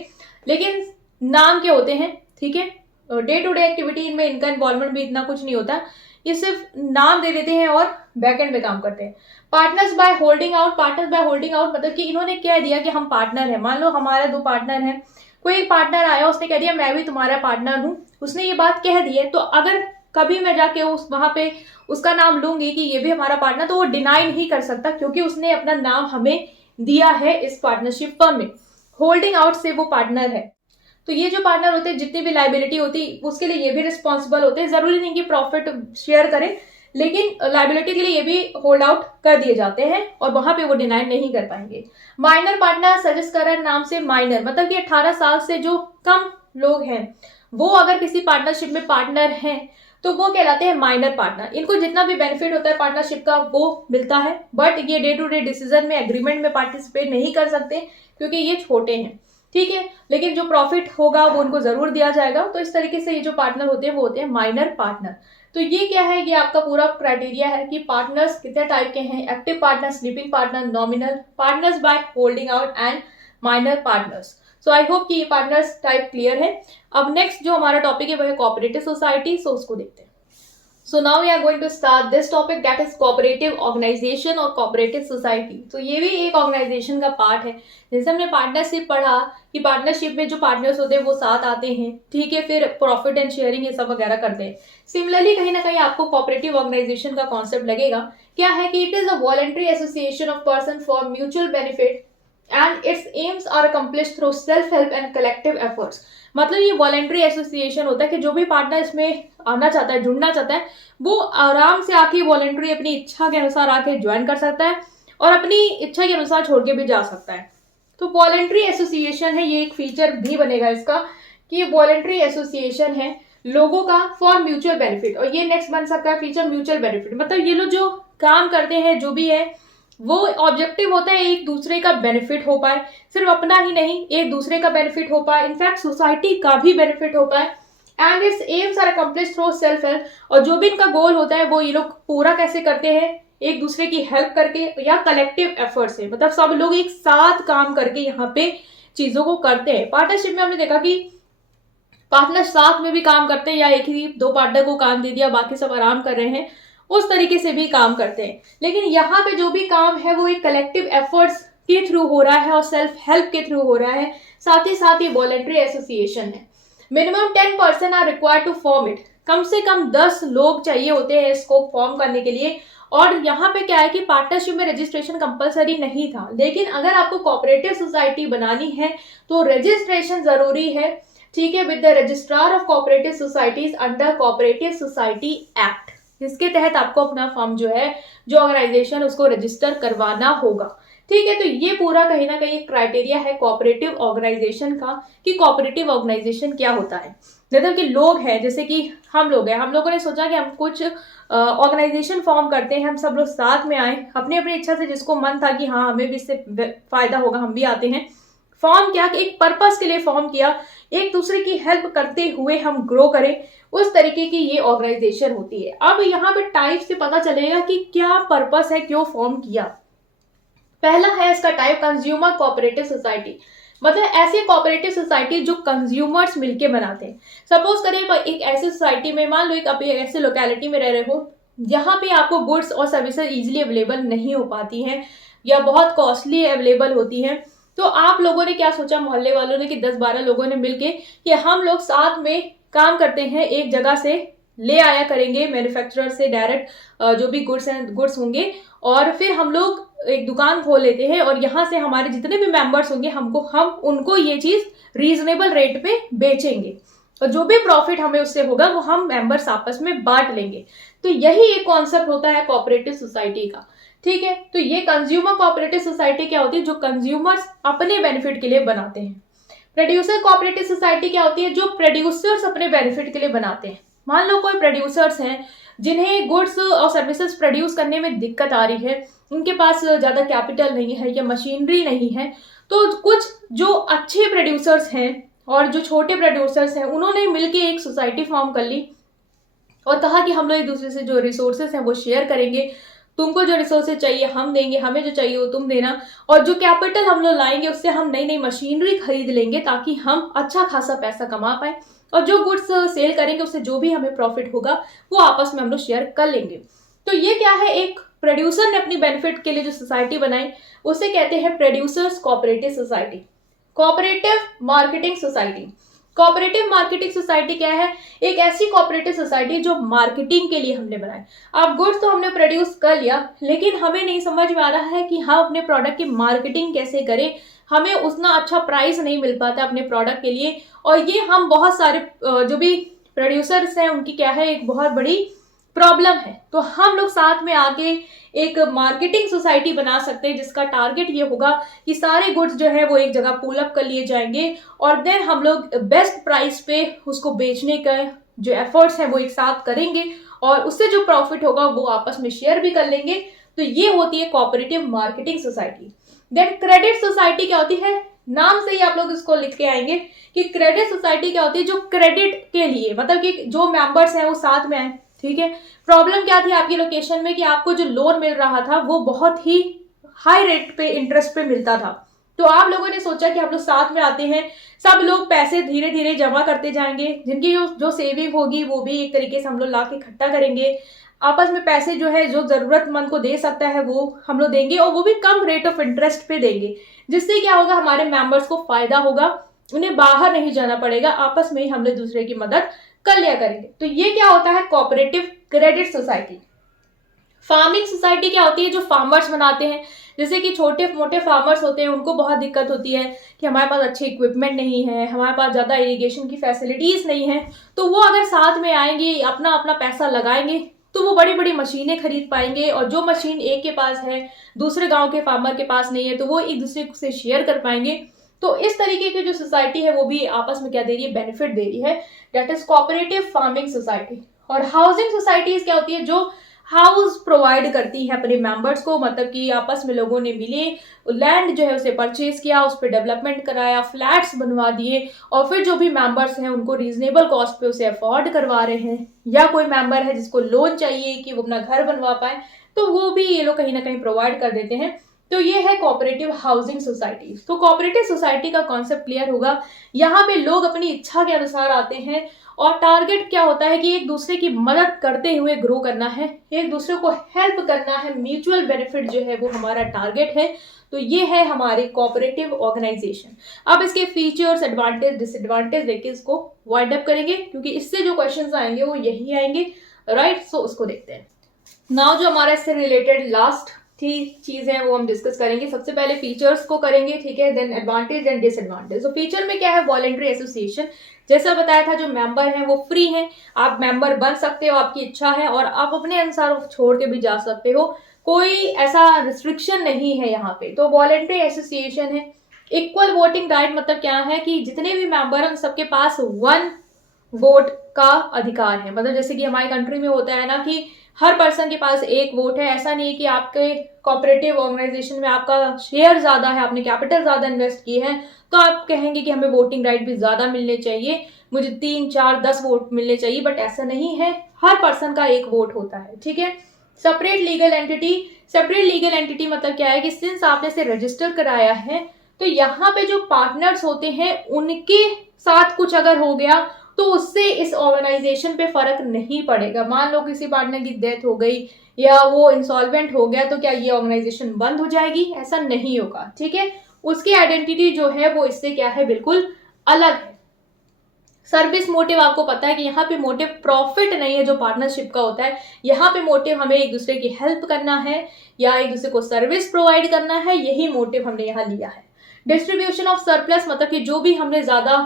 लेकिन नाम के होते हैं, ठीक है। डे टू डे एक्टिविटी इनमें इनका इन्वॉल्वमेंट भी इतना कुछ नहीं होता, ये सिर्फ नाम दे देते हैं और बैकएंड में काम करते हैं। Partners by holding out, partners by holding out मतलब कि इन्होंने कह दिया कि हम पार्टनर हैं। मान लो हमारे दो पार्टनर हैं, कोई एक पार्टनर आया, उसने कह दिया मैं भी तुम्हारा पार्टनर हूं, उसने ये बात कह दी है, तो अगर कभी मैं जाके उस वहां पे उसका नाम लूंगी कि ये भी हमारा पार्टनर, तो वो डिनाई नहीं कर सकता, क्योंकि उसने अपना नाम हमें दिया है इस पार्टनरशिप फर्म में। होल्डिंग आउट से वो पार्टनर है। तो ये जो पार्टनर होते हैं, जितनी भी लाइबिलिटी होती है उसके लिए ये भी रिस्पॉन्सिबल होते हैं। जरूरी नहीं कि प्रॉफिट शेयर करें, लेकिन लाइबिलिटी के लिए ये भी होल्ड आउट कर दिए जाते हैं और वहां पे वो डिनाई नहीं कर पाएंगे। माइनर पार्टनर, सजेस्ट कर रहा है नाम से माइनर, मतलब कि 18 साल से जो कम लोग हैं, वो अगर किसी पार्टनरशिप में पार्टनर हैं तो वो कहलाते हैं माइनर पार्टनर। इनको जितना भी बेनिफिट होता है पार्टनरशिप का वो मिलता है, बट ये डे टू डे डिसीजन में, एग्रीमेंट में पार्टिसिपेट नहीं कर सकते क्योंकि ये छोटे हैं, ठीक है। लेकिन जो प्रॉफिट होगा वो उनको जरूर दिया जाएगा। तो इस तरीके से ये जो पार्टनर होते हैं वो होते हैं माइनर पार्टनर। तो ये क्या है, ये आपका पूरा क्राइटेरिया है कि पार्टनर्स कितने टाइप के हैं: active partner, sleeping partner, nominal, partners by holding out and minor partners. So I hope कि ये पार्टनर्स टाइप क्लियर है। अब नेक्स्ट जो हमारा टॉपिक है वो है कोऑपरेटिव सोसाइटी, सो उसको देखते हैं। So now we are going to start this topic, that is cooperative organization और cooperative society। तो ये भी एक ऑर्गेनाइजेशन का पार्ट है। जैसे हमने पार्टनरशिप पढ़ा कि पार्टनरशिप में जो पार्टनर्स होते हैं वो साथ आते हैं, ठीक है, फिर प्रॉफिट एंड शेयरिंग ये सब वगैरह करते हैं। सिमिलरली कहीं ना कहीं आपको कोऑपरेटिव ऑर्गेनाइजेशन का कॉन्सेप्ट लगेगा। क्या है कि it is a voluntary association of person for mutual benefit and its aims are accomplished through self help and collective efforts. मतलब ये वॉलंटरी एसोसिएशन होता है कि जो भी पार्टनर इसमें आना चाहता है, जुड़ना चाहता है, वो आराम से आके वॉलंटरी अपनी इच्छा के अनुसार आके ज्वाइन कर सकता है और अपनी इच्छा के अनुसार छोड़ के भी जा सकता है। तो वॉलंटरी एसोसिएशन है, ये एक फीचर भी बनेगा इसका कि ये वॉलंटरी एसोसिएशन है लोगों का फॉर म्यूचुअल बेनिफिट। और ये नेक्स्ट बन सकता है फीचर म्यूचुअल बेनिफिट, मतलब ये लोग जो काम करते हैं, जो भी है, वो ऑब्जेक्टिव होता है एक दूसरे का बेनिफिट हो पाए, सिर्फ अपना ही नहीं, एक दूसरे का बेनिफिट हो पाए, इनफैक्ट सोसाइटी का भी बेनिफिट हो पाए। And its aims are accomplished through self help, और जो भी इनका गोल होता है वो ये लोग पूरा कैसे करते हैं, एक दूसरे की हेल्प करके या कलेक्टिव एफर्ट से, मतलब सब लोग एक साथ काम करके यहाँ पे चीजों को करते हैं। पार्टनरशिप में हमने देखा कि पार्टनर साथ में भी काम करते हैं, या एक ही दो पार्टनर को काम दे दिया, बाकी सब आराम कर रहे हैं, उस तरीके से भी काम करते हैं। लेकिन यहाँ पे जो भी काम है वो एक कलेक्टिव एफर्ट्स के थ्रू हो रहा है और सेल्फ हेल्प के थ्रू हो रहा है। साथ ही साथ ये वॉलंटरी एसोसिएशन है। Minimum 10% are required to form it, कम से कम 10 लोग चाहिए होते हैं इसको फॉर्म करने के लिए। और यहाँ पे क्या है कि पार्टनरशिप में रजिस्ट्रेशन कंपलसरी नहीं था, लेकिन अगर आपको कोऑपरेटिव सोसाइटी बनानी है तो रजिस्ट्रेशन जरूरी है, ठीक है, with the registrar of cooperative societies under cooperative society act. इसके तहत आपको अपना फर्म जो है, जो ऑर्गेनाइजेशन, उसको रजिस्टर करवाना होगा, ठीक है। तो ये पूरा कहीं ना कहीं क्राइटेरिया है कोऑपरेटिव ऑर्गेनाइजेशन का कि कोऑपरेटिव ऑर्गेनाइजेशन क्या होता है। मतलब कि लोग हैं, जैसे कि हम लोग हैं, हम लोगों ने सोचा कि हम कुछ ऑर्गेनाइजेशन फॉर्म करते हैं, हम सब लोग साथ में आए, अपनी अपनी इच्छा से, जिसको मन था कि हाँ हमें भी इससे फायदा होगा, हम भी आते हैं। फॉर्म किया कि एक पर्पस के लिए फॉर्म किया, एक दूसरे की हेल्प करते हुए हम ग्रो करें, उस तरीके की ये ऑर्गेनाइजेशन होती है। अब यहाँ पे टाइप से पता चलेगा कि क्या पर्पस है, क्यों फॉर्म किया। पहला है इसका टाइप कंज्यूमर कोऑपरेटिव सोसाइटी, मतलब ऐसी कोऑपरेटिव सोसाइटी जो कंज्यूमर्स मिलके बनाते हैं। सपोज करिए एक ऐसी सोसाइटी में, मान लो एक आप ऐसे लोकेलिटी में रह रहे हो, यहाँ पे आपको गुड्स और सर्विसेज इजीली अवेलेबल नहीं हो पाती हैं या बहुत कॉस्टली अवेलेबल होती हैं। तो आप लोगों ने क्या सोचा, मोहल्ले वालों ने, कि 10-12 लोगों ने मिलके कि हम लोग साथ में काम करते हैं, एक जगह से ले आया करेंगे मैन्युफैक्चरर से डायरेक्ट जो भी गुड्स होंगे, और फिर हम लोग एक दुकान खोल लेते हैं और यहाँ से हमारे जितने भी मेंबर्स होंगे हम उनको ये चीज रीजनेबल रेट पे बेचेंगे और जो भी प्रॉफिट हमें उससे होगा वो हम मेंबर्स आपस में बांट लेंगे। तो यही एक कॉन्सेप्ट होता है कोऑपरेटिव सोसाइटी का। ठीक है, तो ये कंज्यूमर कोऑपरेटिव सोसाइटी क्या होती है, जो कंज्यूमर्स अपने बेनिफिट के लिए बनाते हैं। प्रोड्यूसर कोऑपरेटिव सोसाइटी क्या होती है, जो प्रोड्यूसर्स अपने बेनिफिट के लिए बनाते हैं। मान लो कोई प्रोड्यूसर्स हैं जिन्हें गुड्स और सर्विसेज प्रोड्यूस करने में दिक्कत आ रही है, उनके पास ज्यादा कैपिटल नहीं है या मशीनरी नहीं है, तो कुछ जो अच्छे प्रोड्यूसर्स हैं और जो छोटे प्रोड्यूसर्स हैं उन्होंने मिलकर एक सोसाइटी फॉर्म कर ली और कहा कि हम लोग एक दूसरे से जो रिसोर्सेस हैं वो शेयर करेंगे, तुमको जो रिसोर्सेज चाहिए हम देंगे, हमें जो चाहिए वो तुम देना, और जो कैपिटल हम लोग लाएंगे उससे हम नई नई मशीनरी खरीद लेंगे ताकि हम अच्छा खासा पैसा कमा पाए, और जो गुड्स सेल करेंगे उससे जो भी हमें प्रॉफिट होगा वो आपस में हम लोग शेयर कर लेंगे। तो ये क्या है, एक प्रोड्यूसर ने अपनी बेनिफिट के लिए जो सोसाइटी बनाई उसे कहते हैं producers cooperative society. Cooperative marketing society, cooperative marketing society क्या है, एक ऐसी कोऑपरेटिव सोसाइटी जो मार्केटिंग के लिए हमने बनाई। अब गुड्स तो हमने प्रोड्यूस कर लिया लेकिन हमें नहीं समझ में आ रहा है कि हम अपने प्रोडक्ट की मार्केटिंग कैसे करें, हमें उतना अच्छा प्राइस नहीं मिल पाता अपने प्रोडक्ट के लिए, और ये हम बहुत सारे जो भी प्रोड्यूसर्स हैं उनकी क्या है, एक बहुत बड़ी प्रॉब्लम है। तो हम लोग साथ में आके एक मार्केटिंग सोसाइटी बना सकते हैं जिसका टारगेट ये होगा कि सारे गुड्स जो है वो एक जगह पुल अप कर लिए जाएंगे और देन हम लोग बेस्ट प्राइस पे उसको बेचने का जो एफर्ट्स हैं वो एक साथ करेंगे और उससे जो प्रॉफिट होगा वो आपस में शेयर भी कर लेंगे। तो ये होती है cooperative marketing society. Then credit society क्या होती है, नाम से ही आप लोग इसको लिख के आएंगे कि क्रेडिट सोसाइटी क्या होती है, जो क्रेडिट के लिए मतलब कि जो मेंबर्स हैं वो साथ में आए। ठीक है, प्रॉब्लम क्या थी आपकी लोकेशन में कि आपको जो लोन मिल रहा था वो बहुत ही हाई रेट पे इंटरेस्ट पे मिलता था, तो आप लोगों ने सोचा कि हम लोग साथ में आते हैं, सब लोग पैसे धीरे धीरे जमा करते जाएंगे, जिनकी जो सेविंग होगी वो भी एक तरीके से हम लोग ला के इकट्ठा करेंगे, आपस में पैसे जो है जो जरूरतमंद को दे सकता है वो हम लोग देंगे और वो भी कम रेट ऑफ इंटरेस्ट पे देंगे, जिससे क्या होगा हमारे मेंबर्स को फायदा होगा, उन्हें बाहर नहीं जाना पड़ेगा, आपस में ही हम लोग दूसरे की मदद कर लिया करेंगे। तो ये क्या होता है cooperative credit society. Farming society क्या होती है, जो फार्मर्स बनाते हैं, जैसे कि छोटे मोटे फार्मर्स होते हैं उनको बहुत दिक्कत होती है कि हमारे पास अच्छे इक्विपमेंट नहीं है, हमारे पास ज़्यादा इरिगेशन की फैसिलिटीज़ नहीं है, तो वो अगर साथ में आएंगे अपना अपना पैसा लगाएंगे तो वो बड़ी बड़ी मशीनें खरीद पाएंगे, और जो मशीन एक के पास है दूसरे गांव के फार्मर के पास नहीं है तो वो एक दूसरे से शेयर कर पाएंगे। तो इस तरीके की जो सोसाइटी है वो भी आपस में क्या दे रही है, बेनिफिट दे रही है, that is cooperative farming society. और हाउसिंग सोसाइटीज क्या होती है, जो हाउस प्रोवाइड करती है अपने मेंबर्स को, मतलब कि आपस में लोगों ने मिले लैंड जो है उसे परचेज किया, उस पर डेवलपमेंट कराया, फ्लैट्स बनवा दिए और फिर जो भी मेंबर्स हैं उनको रीजनेबल कॉस्ट पे उसे अफोर्ड करवा रहे हैं, या कोई मेंबर है जिसको लोन चाहिए कि वो अपना घर बनवा पाए तो वो भी ये लोग कहीं ना कहीं प्रोवाइड कर देते हैं। तो ये है कोऑपरेटिव हाउसिंग सोसाइटी। तो कोऑपरेटिव सोसाइटी का कॉन्सेप्ट क्लियर होगा, यहाँ पे लोग अपनी इच्छा के अनुसार आते हैं और टारगेट क्या होता है कि एक दूसरे की मदद करते हुए ग्रो करना है, एक दूसरे को हेल्प करना है, म्यूचुअल बेनिफिट जो है वो हमारा टारगेट है। तो ये है हमारे कोऑपरेटिव ऑर्गेनाइजेशन। अब इसके फीचर्स, एडवांटेज, डिसएडवांटेज देख के इसको वाइंड अप करेंगे क्योंकि इससे जो क्वेश्चंस आएंगे वो यही आएंगे, राइट। सो उसको देखते हैं नाउ। जो हमारा इससे रिलेटेड लास्ट चीज है वो हम डिस्कस करेंगे। सबसे पहले फीचर्स को करेंगे, ठीक है, देन एडवांटेज एंड डिसएडवांटेज। तो फीचर में क्या है, वॉलंटरी एसोसिएशन, जैसा बताया था जो मेंबर हैं वो फ्री हैं, आप मेंबर बन सकते हो, आपकी इच्छा है और आप अपने अनुसार छोड़ के भी जा सकते हो, कोई ऐसा रिस्ट्रिक्शन नहीं है यहाँ पे। तो वॉलंटरी एसोसिएशन है। इक्वल वोटिंग राइट मतलब क्या है कि जितने भी मेंबर हैं सबके पास 1 वोट का अधिकार है, मतलब जैसे कि हमारी कंट्री में होता है ना कि हर पर्सन के पास 1 वोट है। ऐसा नहीं है कि आपके कोऑपरेटिव ऑर्गेनाइजेशन में आपका शेयर ज्यादा है, आपने कैपिटल ज्यादा इन्वेस्ट किए हैं तो आप कहेंगे कि हमें वोटिंग राइट भी ज्यादा मिलने चाहिए, मुझे 3, 4, 10 वोट मिलने चाहिए, बट ऐसा नहीं है, हर पर्सन का 1 वोट होता है, ठीक है। Separate legal entity, separate legal entity मतलब क्या है कि सिंस आपने इसे रजिस्टर कराया है तो यहाँ पे जो पार्टनर्स होते हैं उनके साथ कुछ अगर हो गया तो उससे इस ऑर्गेनाइजेशन पे फर्क नहीं पड़ेगा। मान लो किसी पार्टनर की डेथ हो गई या वो इंसॉल्वेंट हो गया, तो क्या ये ऑर्गेनाइजेशन बंद हो जाएगी? ऐसा नहीं होगा, ठीक है। उसकी आइडेंटिटी जो है वो इससे क्या है, बिल्कुल अलग है। सर्विस मोटिव आपको पता है कि यहाँ पे मोटिव प्रॉफिट नहीं है जो पार्टनरशिप का होता है। यहाँ पे मोटिव हमें एक दूसरे की हेल्प करना है या एक दूसरे को सर्विस प्रोवाइड करना है, यही मोटिव हमने यहाँ लिया है। डिस्ट्रीब्यूशन ऑफ सरप्लस मतलब कि जो भी हमने ज्यादा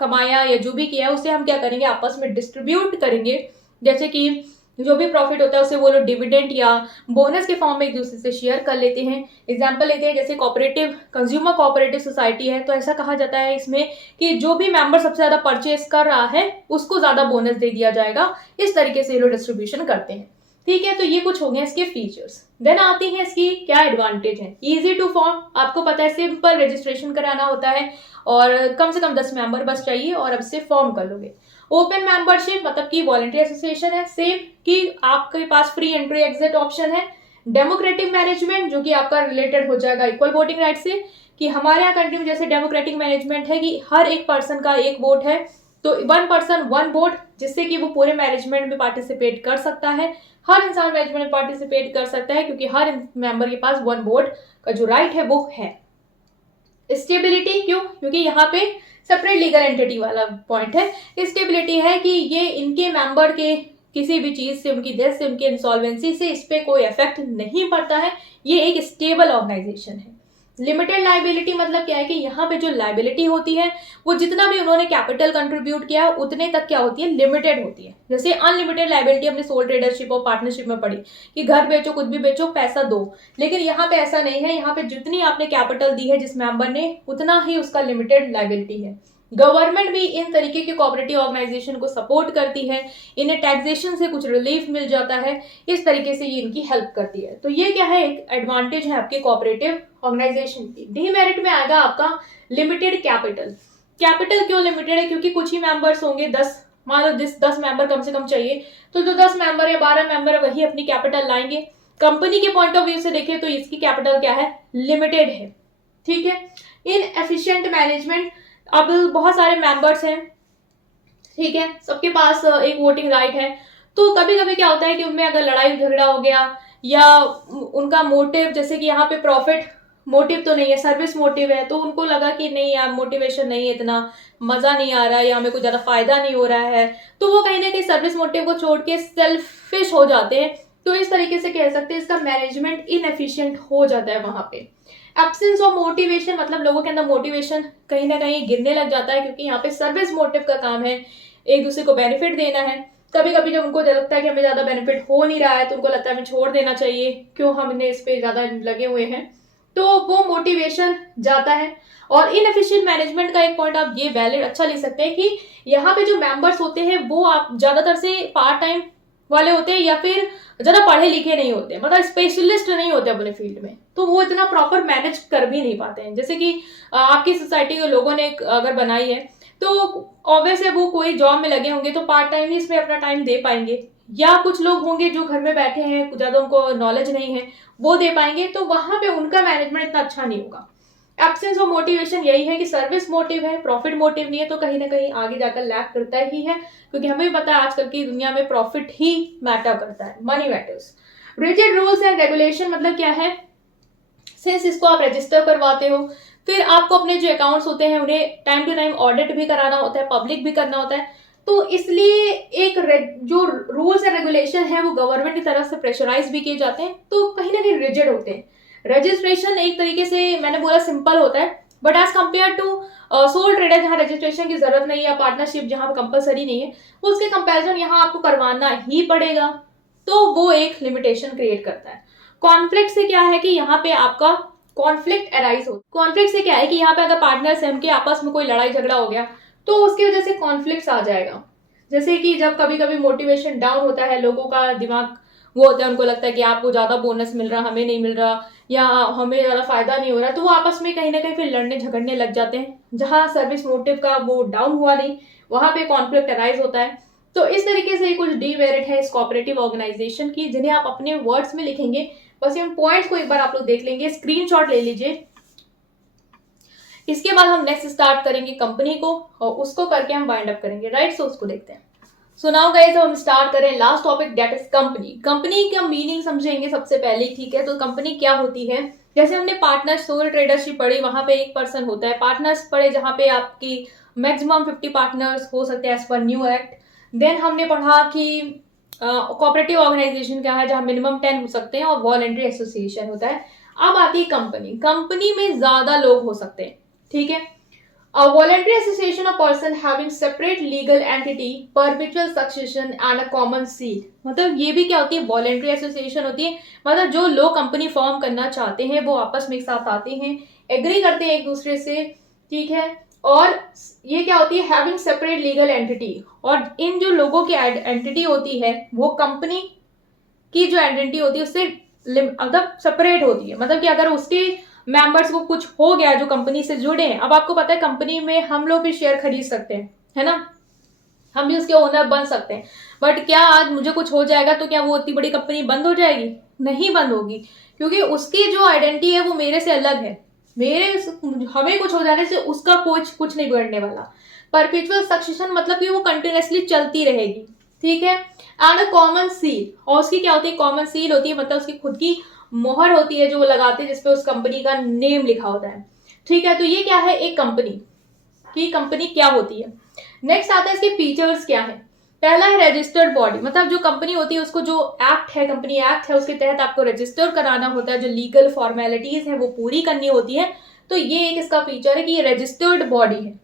कमाया या जो भी किया उसे हम क्या करेंगे, आपस में डिस्ट्रीब्यूट करेंगे। जैसे कि जो भी प्रॉफिट होता है उसे वो लोग डिविडेंड या बोनस के फॉर्म में एक दूसरे से शेयर कर लेते हैं। एग्जांपल लेते हैं, जैसे कोऑपरेटिव कंज्यूमर कोऑपरेटिव सोसाइटी है, तो ऐसा कहा जाता है इसमें कि जो भी मेंबर सबसे ज्यादा परचेस कर रहा है उसको ज्यादा बोनस दे दिया जाएगा। इस तरीके से ये लोग डिस्ट्रीब्यूशन करते हैं, ठीक है। तो ये कुछ हो गए इसके फीचर्स। देन आती है इसकी क्या एडवांटेज है। इजी टू फॉर्म, आपको पता है सिंपल रजिस्ट्रेशन कराना होता है और कम से कम 10 मेंबर बस चाहिए और अब से फॉर्म कर लोगे। ओपन मेंबरशिप मतलब कि वॉलंटरी एसोसिएशन है। सेम कि आपके पास फ्री एंट्री एग्जिट ऑप्शन है। डेमोक्रेटिक मैनेजमेंट जो कि आपका रिलेटेड हो जाएगा इक्वल वोटिंग राइट से, कि हमारे यहाँ कंट्री में जैसे डेमोक्रेटिक मैनेजमेंट है कि हर एक पर्सन का एक वोट है, तो 1 पर्सन 1 वोट, जिससे कि वो पूरे मैनेजमेंट में पार्टिसिपेट कर सकता है। हर इंसान मैनेजमेंट में पार्टिसिपेट कर सकता है क्योंकि हर मेंबर के पास 1 वोट का जो राइट है वो है। स्टेबिलिटी क्यों? क्योंकि यहाँ पे सेपरेट लीगल एंटिटी वाला पॉइंट है। स्टेबिलिटी है कि ये इनके मेंबर के किसी भी चीज से, उनकी डेथ से, उनकी इंसॉल्वेंसी से इस पे कोई इफेक्ट नहीं पड़ता है। ये एक स्टेबल ऑर्गेनाइजेशन है। लिमिटेड लाइबिलिटी मतलब क्या है कि यहाँ पे जो लाइबिलिटी होती है वो जितना भी उन्होंने कैपिटल कंट्रीब्यूट किया उतने तक क्या होती है, लिमिटेड होती है। जैसे अनलिमिटेड लाइबिलिटी हमने सोल ट्रेडरशिप और पार्टनरशिप में पढ़ी कि घर बेचो, कुछ भी बेचो, पैसा दो। लेकिन यहाँ पे ऐसा नहीं है। यहाँ पे जितनी आपने कैपिटल दी है जिस मेंबर ने, उतना ही उसका लिमिटेड लाइबिलिटी है। गवर्नमेंट भी इन तरीके के कोऑपरेटिव ऑर्गेनाइजेशन को सपोर्ट करती है, इन्हें टैक्सेशन से कुछ रिलीफ मिल जाता है, इस तरीके से ये इनकी हेल्प करती है। तो ये क्या है, एक एडवांटेज है आपके कोऑपरेटिव ऑर्गेनाइजेशन की। डीमेरिट में आएगा आपका लिमिटेड कैपिटल। कैपिटल क्यों लिमिटेड है? क्योंकि कुछ ही मेंबर्स होंगे, 10, मान लो 10 मेंबर कम से कम चाहिए, तो जो 10 मेंबर या 12 मेंबर है वही अपनी कैपिटल लाएंगे। कंपनी के पॉइंट ऑफ व्यू से देखें तो इसकी कैपिटल क्या है, लिमिटेड है, ठीक है। इनएफिशिएंट मैनेजमेंट, अब बहुत सारे मेंबर्स हैं, ठीक है, सबके पास एक वोटिंग राइट है, तो कभी कभी क्या होता है कि उनमें अगर लड़ाई झगड़ा हो गया या उनका मोटिव, जैसे कि यहाँ पे प्रॉफिट मोटिव तो नहीं है, सर्विस मोटिव है, तो उनको लगा कि नहीं यार मोटिवेशन नहीं है, इतना मजा नहीं आ रहा है या हमें कुछ ज्यादा फायदा नहीं हो रहा है, तो वो कहीं ना कहीं सर्विस मोटिव को छोड़ के सेल्फिश हो जाते हैं। तो इस तरीके से कह सकते हैं इसका मैनेजमेंट इनएफिशिएंट हो जाता है वहां पे। एब्सेंस ऑफ मोटिवेशन मतलब लोगों के अंदर मोटिवेशन कहीं ना कहीं गिरने लग जाता है, क्योंकि यहाँ पे सर्विस मोटिव का काम है, एक दूसरे को बेनिफिट देना है। कभी कभी जब उनको लगता है कि हमें ज्यादा बेनिफिट हो नहीं रहा है तो उनको लगता है हमें छोड़ देना चाहिए, क्यों हमने इस पे ज्यादा लगे हुए हैं, तो वो मोटिवेशन जाता है। और इनएफिशिएंट मैनेजमेंट का एक पॉइंट आप ये वैलिड अच्छा ले सकते हैं कि यहाँ पे जो मेंबर्स होते हैं वो आप ज्यादातर से पार्ट टाइम वाले होते हैं या फिर ज्यादा पढ़े लिखे नहीं होते, मतलब स्पेशलिस्ट नहीं होते अपने फील्ड में, तो वो इतना प्रॉपर मैनेज कर भी नहीं पाते हैं। जैसे कि आपकी सोसाइटी के लोगों ने अगर बनाई है तो ऑब्वियस है वो कोई जॉब में लगे होंगे तो पार्ट टाइम ही इसमें अपना टाइम दे पाएंगे, या कुछ लोग होंगे जो घर में बैठे हैं, ज्यादा उनको नॉलेज नहीं है, वो दे पाएंगे, तो वहां पे उनका मैनेजमेंट इतना अच्छा नहीं होगा। एब्सेंस ऑफ मोटिवेशन यही है कि सर्विस मोटिव है, प्रॉफिट मोटिव नहीं है, तो कहीं ना कहीं आगे जाकर लैक करता ही है, क्योंकि हमें भी पता है आजकल की दुनिया में प्रॉफिट ही मैटर करता है, money matters. Rigid rules and regulation मतलब क्या है, सिंस इसको आप रजिस्टर करवाते हो, फिर आपको अपने जो अकाउंट्स होते हैं उन्हें टाइम टू टाइम ऑडिट भी कराना होता है, पब्लिक भी करना होता है, तो इसलिए एक जो रूल्स एंड रेगुलेशन है वो गवर्नमेंट की तरफ से प्रेशराइज भी किए जाते हैं, तो कहीं ना कहीं रिजिड होते हैं। रजिस्ट्रेशन एक तरीके से मैंने बोला सिंपल होता है, but as compare to sole trader जहां रजिस्ट्रेशन की जरूरत नहीं है, पार्टनरशिप जहां कंपलसरी नहीं है, उसके कंपैरिजन यहाँ आपको करवाना ही पड़ेगा, तो वो एक लिमिटेशन क्रिएट करता है। कॉन्फ्लिक्ट से क्या है कि यहाँ पे आपका कॉन्फ्लिक्ट अराइज हो, कॉन्फ्लिक्ट से क्या है कि यहाँ पे अगर पार्टनर्स हैं उनके आपस में कोई लड़ाई झगड़ा हो गया तो उसकी वजह से कॉन्फ्लिक्ट आ जाएगा। जैसे कि जब कभी कभी मोटिवेशन डाउन होता है, लोगों का दिमाग वो होता है, उनको लगता है कि आपको ज्यादा बोनस मिल रहा, हमें नहीं मिल रहा, या हमें ज्यादा फायदा नहीं हो रहा, तो वो आपस में कहीं ना कहीं फिर लड़ने झगड़ने लग जाते हैं। जहां सर्विस मोटिव का वो डाउन हुआ नहीं, वहां पे कॉन्फ्लिक्ट अराइज होता है। तो इस तरीके से कुछ डीमेरिट है इस कोऑपरेटिव ऑर्गेनाइजेशन की, जिन्हें आप अपने वर्ड्स में लिखेंगे। बस इन पॉइंट्स को एक बार आप लोग देख लेंगे, स्क्रीनशॉट ले लीजिए। इसके बाद हम नेक्स्ट स्टार्ट करेंगे कंपनी को और उसको करके हम वाइंड अप करेंगे, राइट। सो उसको देखते हैं। सो नाउ गाइस हम स्टार्ट करें last topic, that is company. Company का मीनिंग समझेंगे सबसे पहले, ठीक है। तो कंपनी क्या होती है, जैसे हमने पार्टनर सोल ट्रेडरशिप पढ़ी, वहां पे एक पर्सन होता है। पार्टनर्स पढ़े जहां पे आपकी मैक्सिमम 50 पार्टनर्स हो सकते हैं as per new act. Then हमने पढ़ा कि कोऑपरेटिव ऑर्गेनाइजेशन क्या है, जहां मिनिमम 10 हो सकते हैं, और वॉलंटरी एसोसिएशन होता है। अब आती है कंपनी। कंपनी में ज्यादा लोग हो सकते हैं, ठीक है। A voluntary association of person having separate legal entity, perpetual succession and a common seal। मतलब ये भी क्या होती है, वॉलेंट्री एसोसिएशन होती है। मतलब जो लोग कंपनी फॉर्म करना चाहते हैं वो आपस में एक साथ आते हैं, एग्री करते हैं एक दूसरे से, ठीक है। और ये क्या होती है, हैविंग सेपरेट लीगल एंटिटी। और इन जो लोगों की एंटिटी होती है वो कंपनी की जो एंटिटी होती है उससे मतलब सेपरेट होती है। मतलब कि अगर उसके मेंबर्स को कुछ हो गया जो कंपनी से जुड़े हैं, अब आपको पता है कंपनी में हम लोग भी शेयर खरीद सकते हैं, है ना, हम भी उसके ओनर बन सकते हैं। बट क्या आज मुझे कुछ हो जाएगा तो क्या वो इतनी बड़ी कंपनी बंद हो जाएगी? नहीं बंद होगी, क्योंकि उसकी जो आइडेंटिटी है वो मेरे से अलग है। हमें कुछ हो जाने से उसका कुछ नहीं बिगड़ने वाला। परपेचुअल सक्सेशन मतलब कि वो कंटिन्यूसली चलती रहेगी, ठीक है। एंड अ कॉमन सील, और उसकी क्या होती है, कॉमन सील होती है, मतलब उसकी खुद की मोहर होती है जो वो लगाते हैं, जिसपे उस कंपनी का नेम लिखा होता है, ठीक है। तो ये क्या है, एक कंपनी की कंपनी क्या होती है। नेक्स्ट आता है इसके फीचर्स क्या है। पहला है रजिस्टर्ड बॉडी, मतलब जो कंपनी होती है उसको जो एक्ट है, कंपनी एक्ट है, उसके तहत आपको रजिस्टर कराना होता है, जो लीगल फॉर्मेलिटीज है वो पूरी करनी होती है। तो ये एक इसका फीचर है कि ये रजिस्टर्ड बॉडी है।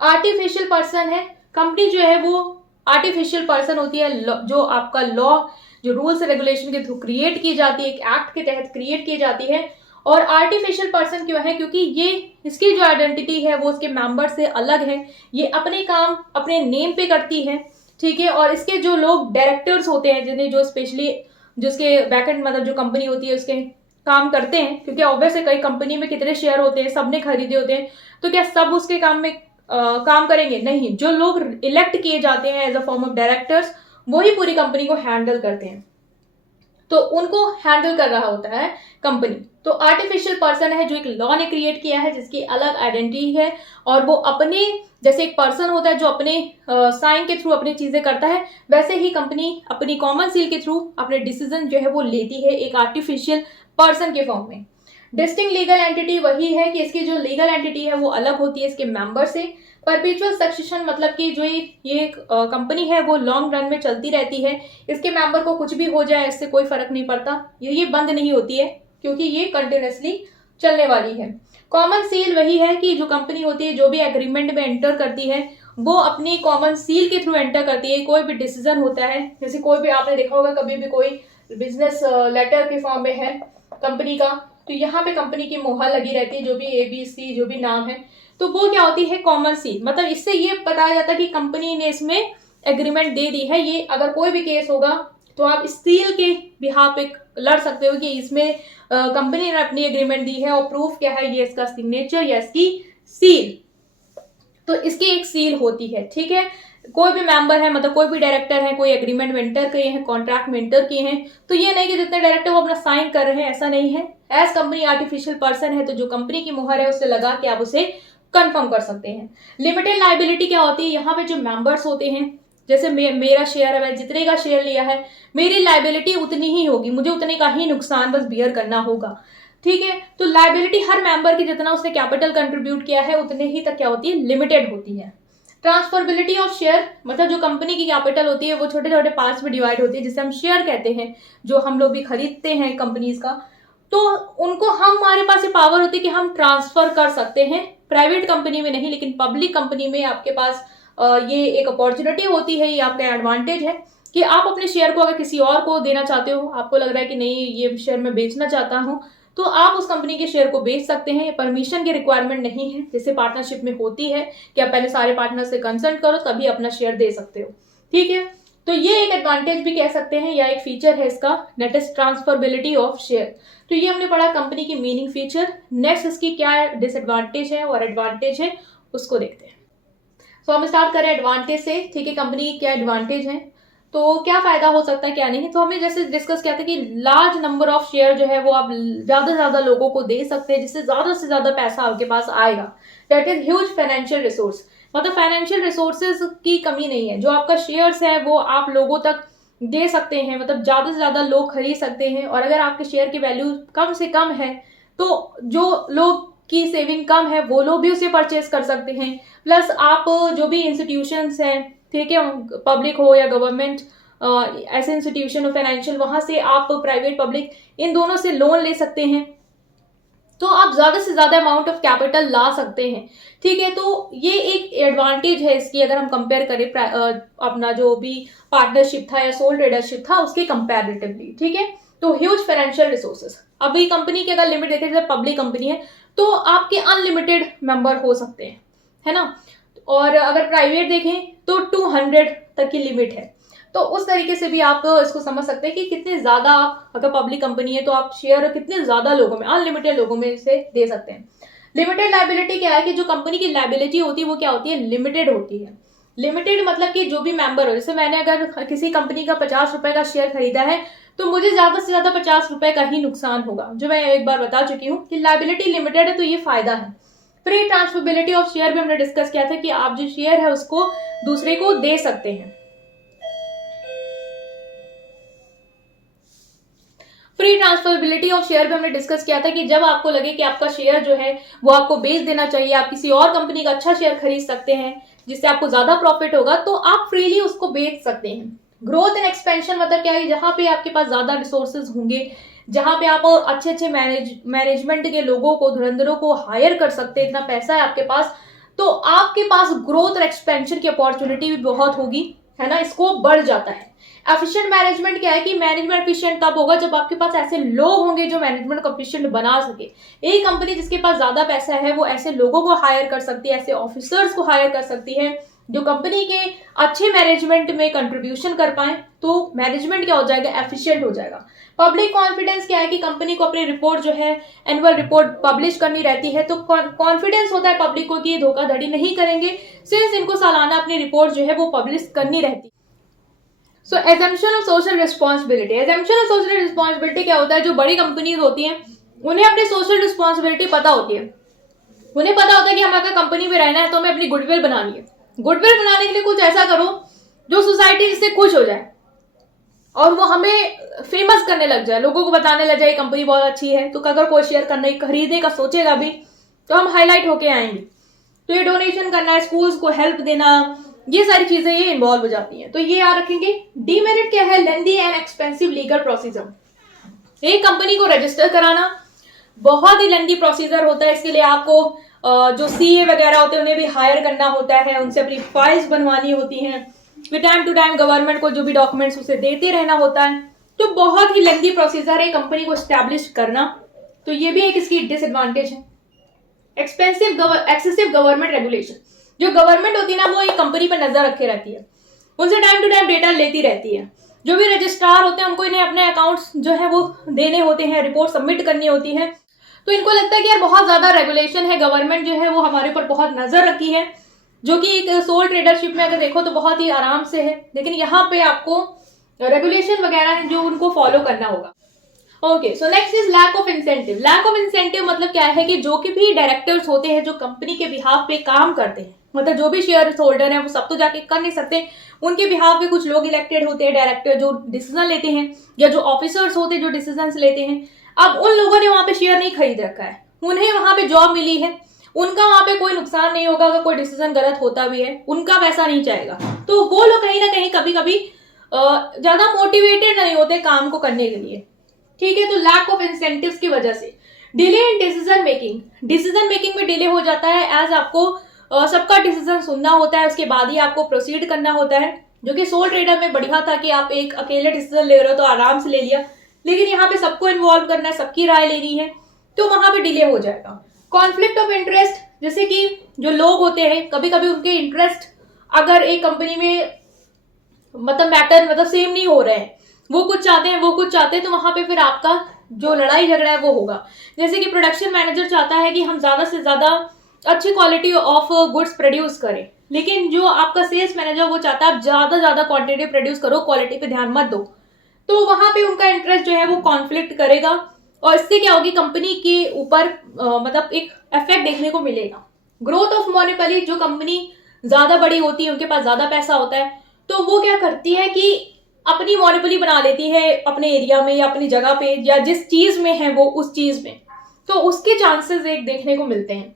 आर्टिफिशियल पर्सन है, कंपनी जो है वो आर्टिफिशियल पर्सन होती है, जो आपका लॉ जो रूल्स रेगुलेशन के थ्रू क्रिएट की जाती है, एक एक्ट के तहत क्रिएट की जाती है। और आर्टिफिशियल पर्सन क्यों है, क्योंकि ये इसकी जो आइडेंटिटी है वो उसके मेंबर से अलग है, ये अपने काम अपने नेम पे करती है, ठीक है। और इसके जो लोग डायरेक्टर्स होते हैं, जिन्हें जो स्पेशली जिसके बैकएंड मतलब जो कंपनी होती है उसके काम करते हैं, क्योंकि ऑब्वियस है कई कंपनी में कितने शेयर होते हैं, सबने खरीदे होते हैं, तो क्या सब उसके काम में काम करेंगे? नहीं, जो लोग इलेक्ट किए जाते हैं as a form of directors वही पूरी कंपनी को हैंडल करते हैं, तो उनको हैंडल कर रहा होता है कंपनी। तो आर्टिफिशियल पर्सन है जो एक लॉ ने क्रिएट किया है, जिसकी अलग आइडेंटिटी है, और वो अपने जैसे एक पर्सन होता है जो अपने साइन के थ्रू अपनी चीजें करता है, वैसे ही कंपनी अपनी कॉमन सील के थ्रू अपने डिसीजन जो है वो लेती है एक आर्टिफिशियल पर्सन के फॉर्म में। डिस्टिंक्ट लीगल एंटिटी वही है कि इसकी जो लीगल एंटिटी है वो अलग होती है इसके मेंबर से। परपेचुअल सक्सेशन मतलब कि जो ये कंपनी है वो लॉन्ग रन में चलती रहती है, इसके मेंबर को कुछ भी हो जाए इससे कोई फर्क नहीं पड़ता, ये बंद नहीं होती है, क्योंकि ये कंटिन्यूसली चलने वाली है। कॉमन सील वही है कि जो कंपनी होती है जो भी एग्रीमेंट में एंटर करती है वो अपनी कॉमन सील के थ्रू एंटर करती है। कोई भी डिसीजन होता है, जैसे कोई भी आपने देखा होगा कभी भी कोई बिजनेस लेटर के फॉर्म में है कंपनी का, तो यहाँ पे कंपनी की मोहर लगी रहती है, जो भी ABC जो भी नाम है, तो वो क्या होती है, कॉमन सील। मतलब इससे ये बताया जाता है कि कंपनी ने इसमें एग्रीमेंट दे दी है। ये अगर कोई भी केस होगा तो आप इस सील के बिहाफ पे लड़ सकते हो कि इसमें कंपनी ने अपनी एग्रीमेंट दी है, और प्रूफ क्या है, ये इसका सिग्नेचर या इसकी सील, तो इसकी एक सील होती है, ठीक है। कोई भी मेंबर है, मतलब कोई भी डायरेक्टर है, कोई एग्रीमेंट में एंटर किए हैं, कॉन्ट्रैक्ट में एंटर किए हैं, तो ये नहीं कि जितने डायरेक्टर वो अपना साइन कर रहे हैं, ऐसा नहीं है। एज कंपनी आर्टिफिशियल पर्सन है, तो जो कंपनी की मुहर है उससे लगा के आप उसे कंफर्म कर सकते हैं। लिमिटेड लायबिलिटी क्या होती है, यहाँ पे जो मेंबर्स होते हैं, जैसे मेरा शेयर है, मैं जितने का शेयर लिया है मेरी लायबिलिटी उतनी ही होगी, मुझे उतने का ही नुकसान बस बियर करना होगा, ठीक है। तो लायबिलिटी हर मेंबर की जितना उसने कैपिटल कंट्रीब्यूट किया है उतने ही तक क्या होती है, लिमिटेड होती है। ट्रांसफरेबिलिटी ऑफ शेयर मतलब जो कंपनी की कैपिटल होती है वो छोटे छोटे पार्ट्स में डिवाइड होती है, जिसे हम शेयर कहते हैं, जो हम लोग भी खरीदते हैं कंपनीज का, तो उनको हमारे पास ये पावर होती है कि हम ट्रांसफर कर सकते हैं। प्राइवेट कंपनी में नहीं, लेकिन पब्लिक कंपनी में आपके पास ये एक अपॉर्चुनिटी होती है, ये आपका एडवांटेज है कि आप अपने शेयर को अगर किसी और को देना चाहते हो, आपको लग रहा है कि नहीं ये शेयर मैं बेचना चाहता हूं, तो आप उस कंपनी के शेयर को बेच सकते हैं। परमिशन की रिक्वायरमेंट नहीं है, जैसे पार्टनरशिप में होती है कि आप पहले सारे पार्टनर से कंसल्ट करो तभी अपना शेयर दे सकते हो, ठीक है। तो ये एक एडवांटेज भी कह सकते हैं या एक फीचर है इसका, that is transferability of share. तो ये हमने पढ़ा कंपनी की मीनिंग फीचर। नेक्स्ट इसकी क्या डिसएडवांटेज है और एडवांटेज है उसको देखते हैं। सो हम स्टार्ट करें एडवांटेज से, ठीक है। कंपनी की क्या एडवांटेज है, तो क्या फायदा हो सकता है क्या नहीं। तो हमने जैसे डिस्कस किया था कि लार्ज नंबर ऑफ शेयर जो है वो आप ज्यादा से ज्यादा लोगों को दे सकते हैं, जिससे ज्यादा से ज्यादा पैसा आपके पास आएगा। That is huge financial resource, मतलब फाइनेंशियल रिसोर्सेज की कमी नहीं है। जो आपका शेयर्स है वो आप लोगों तक दे सकते हैं, मतलब ज्यादा से ज्यादा लोग खरीद सकते हैं। और अगर आपके शेयर की वैल्यू कम से कम है तो जो लोग की सेविंग कम है वो लोग भी उसे परचेज कर सकते हैं। प्लस आप जो भी इंस्टीट्यूशंस हैं, ठीक है, पब्लिक हो या गवर्नमेंट, ऐसे इंस्टीट्यूशन हो फाइनेंशियल, वहां से आप प्राइवेट पब्लिक इन दोनों से लोन ले सकते हैं। तो आप ज्यादा से ज्यादा अमाउंट ऑफ कैपिटल ला सकते हैं, ठीक है। तो ये एक एडवांटेज है इसकी, अगर हम कंपेयर करें अपना जो भी पार्टनरशिप था या सोल ट्रेडरशिप था उसके कंपैरेटिवली, ठीक है। तो ह्यूज फाइनेंशियल रिसोर्सेज। अभी कंपनी की अगर लिमिट देखें, जैसे पब्लिक कंपनी है तो आपके अनलिमिटेड मेंबर हो सकते हैं, है ना। और अगर प्राइवेट देखें तो 200 तक की लिमिट है। तो उस तरीके से भी आप इसको समझ सकते हैं कि कितने ज्यादा आप, अगर पब्लिक कंपनी है तो आप शेयर कितने ज्यादा लोगों में, अनलिमिटेड लोगों में इसे दे सकते हैं। लिमिटेड लायबिलिटी क्या है कि जो कंपनी की लायबिलिटी होती है वो क्या होती है, लिमिटेड होती है। लिमिटेड मतलब कि जो भी मेंबर हो, जैसे मैंने अगर किसी कंपनी का 50 रुपए का शेयर खरीदा है तो मुझे ज्यादा से ज्यादा 50 रुपए का ही नुकसान होगा, जो मैं एक बार बता चुकी हूँ कि लायबिलिटी लिमिटेड है तो ये फायदा है। फ्री ट्रांसफरेबिलिटी ऑफ शेयर भी हमने डिस्कस किया था कि आप जो शेयर है उसको दूसरे को दे सकते हैं। फ्री ट्रांसफरेबिलिटी ऑफ शेयर भी हमने डिस्कस किया था कि जब आपको लगे कि आपका शेयर जो है वो आपको बेच देना चाहिए, आप किसी और कंपनी का अच्छा शेयर खरीद सकते हैं जिससे आपको ज्यादा प्रॉफिट होगा, तो आप फ्रीली उसको बेच सकते हैं। ग्रोथ एंड एक्सपेंशन मतलब क्या है, जहां पे आपके पास ज्यादा रिसोर्सेज होंगे, जहां पे आप अच्छे अच्छे मैनेजमेंट के लोगों को, धुरंधरों को हायर कर सकते हैं, इतना पैसा है आपके पास, तो आपके पास ग्रोथ और एक्सपेंशन की अपॉर्चुनिटी भी बहुत होगी, है ना, स्कोप बढ़ जाता है। एफिशिएंट मैनेजमेंट क्या है कि मैनेजमेंट एफिशिएंट तब होगा जब आपके पास ऐसे लोग होंगे जो मैनेजमेंट को एफिशिएंट बना सके। एक कंपनी जिसके पास ज्यादा पैसा है वो ऐसे लोगों को हायर कर सकती है, ऐसे ऑफिसर्स को हायर कर सकती है जो कंपनी के अच्छे मैनेजमेंट में कंट्रीब्यूशन कर पाए, तो मैनेजमेंट क्या हो जाएगा, एफिशिएंट हो जाएगा। पब्लिक कॉन्फिडेंस क्या है कि कंपनी को अपनी रिपोर्ट जो है, एनुअल रिपोर्ट पब्लिश करनी रहती है, तो कॉन्फिडेंस होता है पब्लिक को कि ये धोखाधड़ी नहीं करेंगे, सिंस इनको सालाना अपनी रिपोर्ट जो है वो पब्लिश करनी रहती है। So exemption of social responsibility. Exemption of social responsibility क्या होता है, जो बड़ी कंपनीज होती हैं उन्हें अपनी सोशल रिस्पॉन्सिबिलिटी पता होती है। उन्हें पता होता है कि हमें अगर कंपनी में रहना है तो हमें अपनी गुडविल बनानी है। गुडविल बनाने के लिए कुछ ऐसा करो जो सोसाइटी जिससे खुश हो जाए और वो हमें फेमस करने लग जाए, लोगों को बताने लग जाए कंपनी बहुत अच्छी है, तो अगर कोई शेयर करने खरीदने का सोचेगा भी तो हम हाईलाइट होके आएंगे। तो ये डोनेशन करना है, स्कूल्स को हेल्प देना, ये सारी चीजें ये इन्वॉल्व हो जाती हैं, तो ये याद रखेंगे। डीमेरिट क्या है, लेंदी एंड एक्सपेंसिव लीगल प्रोसीजर। एक कंपनी को रजिस्टर कराना बहुत ही लेंदी प्रोसीजर होता है। इसके लिए आपको जो सीए वगैरह होते हैं उन्हें भी हायर करना होता है, उनसे अपनी फाइल्स बनवानी होती हैं, फिर टाइम टू टाइम गवर्नमेंट को जो भी डॉक्यूमेंट्स उसे देते रहना होता है। तो बहुत ही लेंदी प्रोसीजर है कंपनी को स्टैब्लिश करना, तो ये भी एक इसकी डिसएडवांटेज है। एक्सेसिव गवर्नमेंट रेगुलेशन, जो गवर्नमेंट होती है ना वो एक कंपनी पर नजर रखे रहती है, उनसे टाइम टू टाइम डेटा लेती रहती है। जो भी रजिस्ट्रार होते हैं उनको इन्हें अपने अकाउंट्स जो है वो देने होते हैं, रिपोर्ट सबमिट करनी होती है, तो इनको लगता है कि यार बहुत ज्यादा रेगुलेशन है, गवर्नमेंट जो है वो हमारे ऊपर बहुत नजर रखी है, जो कि एक सोल ट्रेडरशिप में अगर देखो तो बहुत ही आराम से है। लेकिन यहाँ पे आपको रेगुलेशन वगैरह है जो उनको फॉलो करना होगा। Okay, so next is lack of incentive. Lack of incentive मतलब क्या है कि जो कि भी डायरेक्टर्स होते हैं जो कंपनी के बिहाफ पे काम करते हैं, मतलब जो भी शेयर होल्डर है वो सब तो जाके कर नहीं सकते, उनके बिहाफ पे कुछ लोग इलेक्टेड होते हैं डायरेक्टर जो डिसीजन लेते हैं, या जो ऑफिसर्स होते हैं जो डिसीजन लेते हैं। अब उन लोगों ने वहां पे शेयर नहीं खरीद रखा है, उन्हें वहां पे जॉब मिली है, उनका वहां पे कोई नुकसान नहीं होगा, अगर कोई डिसीजन गलत होता भी है उनका पैसा नहीं जाएगा, तो वो लोग कहीं ना कहीं कभी कभी ज्यादा मोटिवेटेड नहीं होते काम को करने के लिए, ठीक है। तो लैक ऑफ इंसेंटिव्स की वजह से डिले इन डिसीजन मेकिंग में डिले हो जाता है, एज आपको सबका डिसीजन सुनना होता है, उसके बाद ही आपको प्रोसीड करना होता है, जो कि सोल ट्रेडर में बढ़िया था कि आप एक अकेले डिसीजन ले रहे हो तो आराम से ले लिया, लेकिन यहाँ पे सबको इन्वॉल्व करना है, सबकी राय लेनी है, तो वहां पे डिले हो जाएगा। कॉन्फ्लिक्ट ऑफ इंटरेस्ट, जैसे कि जो लोग होते हैं कभी कभी उनके इंटरेस्ट अगर एक कंपनी में मतलब सेम नहीं हो रहे हैं, वो कुछ चाहते हैं वो कुछ चाहते हैं, तो वहां पे फिर आपका जो लड़ाई झगड़ा है वो होगा। जैसे कि प्रोडक्शन मैनेजर चाहता है कि हम ज्यादा से ज्यादा अच्छी क्वालिटी ऑफ गुड्स प्रोड्यूस करें, लेकिन जो आपका सेल्स मैनेजर वो चाहता है आप ज्यादा क्वांटिटी प्रोड्यूस करो, क्वालिटी पे ध्यान मत दो, तो वहां पे उनका इंटरेस्ट जो है वो कॉन्फ्लिक्ट करेगा और इससे क्या होगी, कंपनी के ऊपर मतलब एक इफेक्ट देखने को मिलेगा। ग्रोथ ऑफ मोनोपोली, जो कंपनी ज्यादा बड़ी होती है, उनके पास ज्यादा पैसा होता है, तो वो क्या करती है कि अपनी मोनोपोली बना लेती है अपने एरिया में या अपनी जगह पे या जिस चीज में है वो उस चीज में, तो उसके चांसेस एक देखने को मिलते हैं।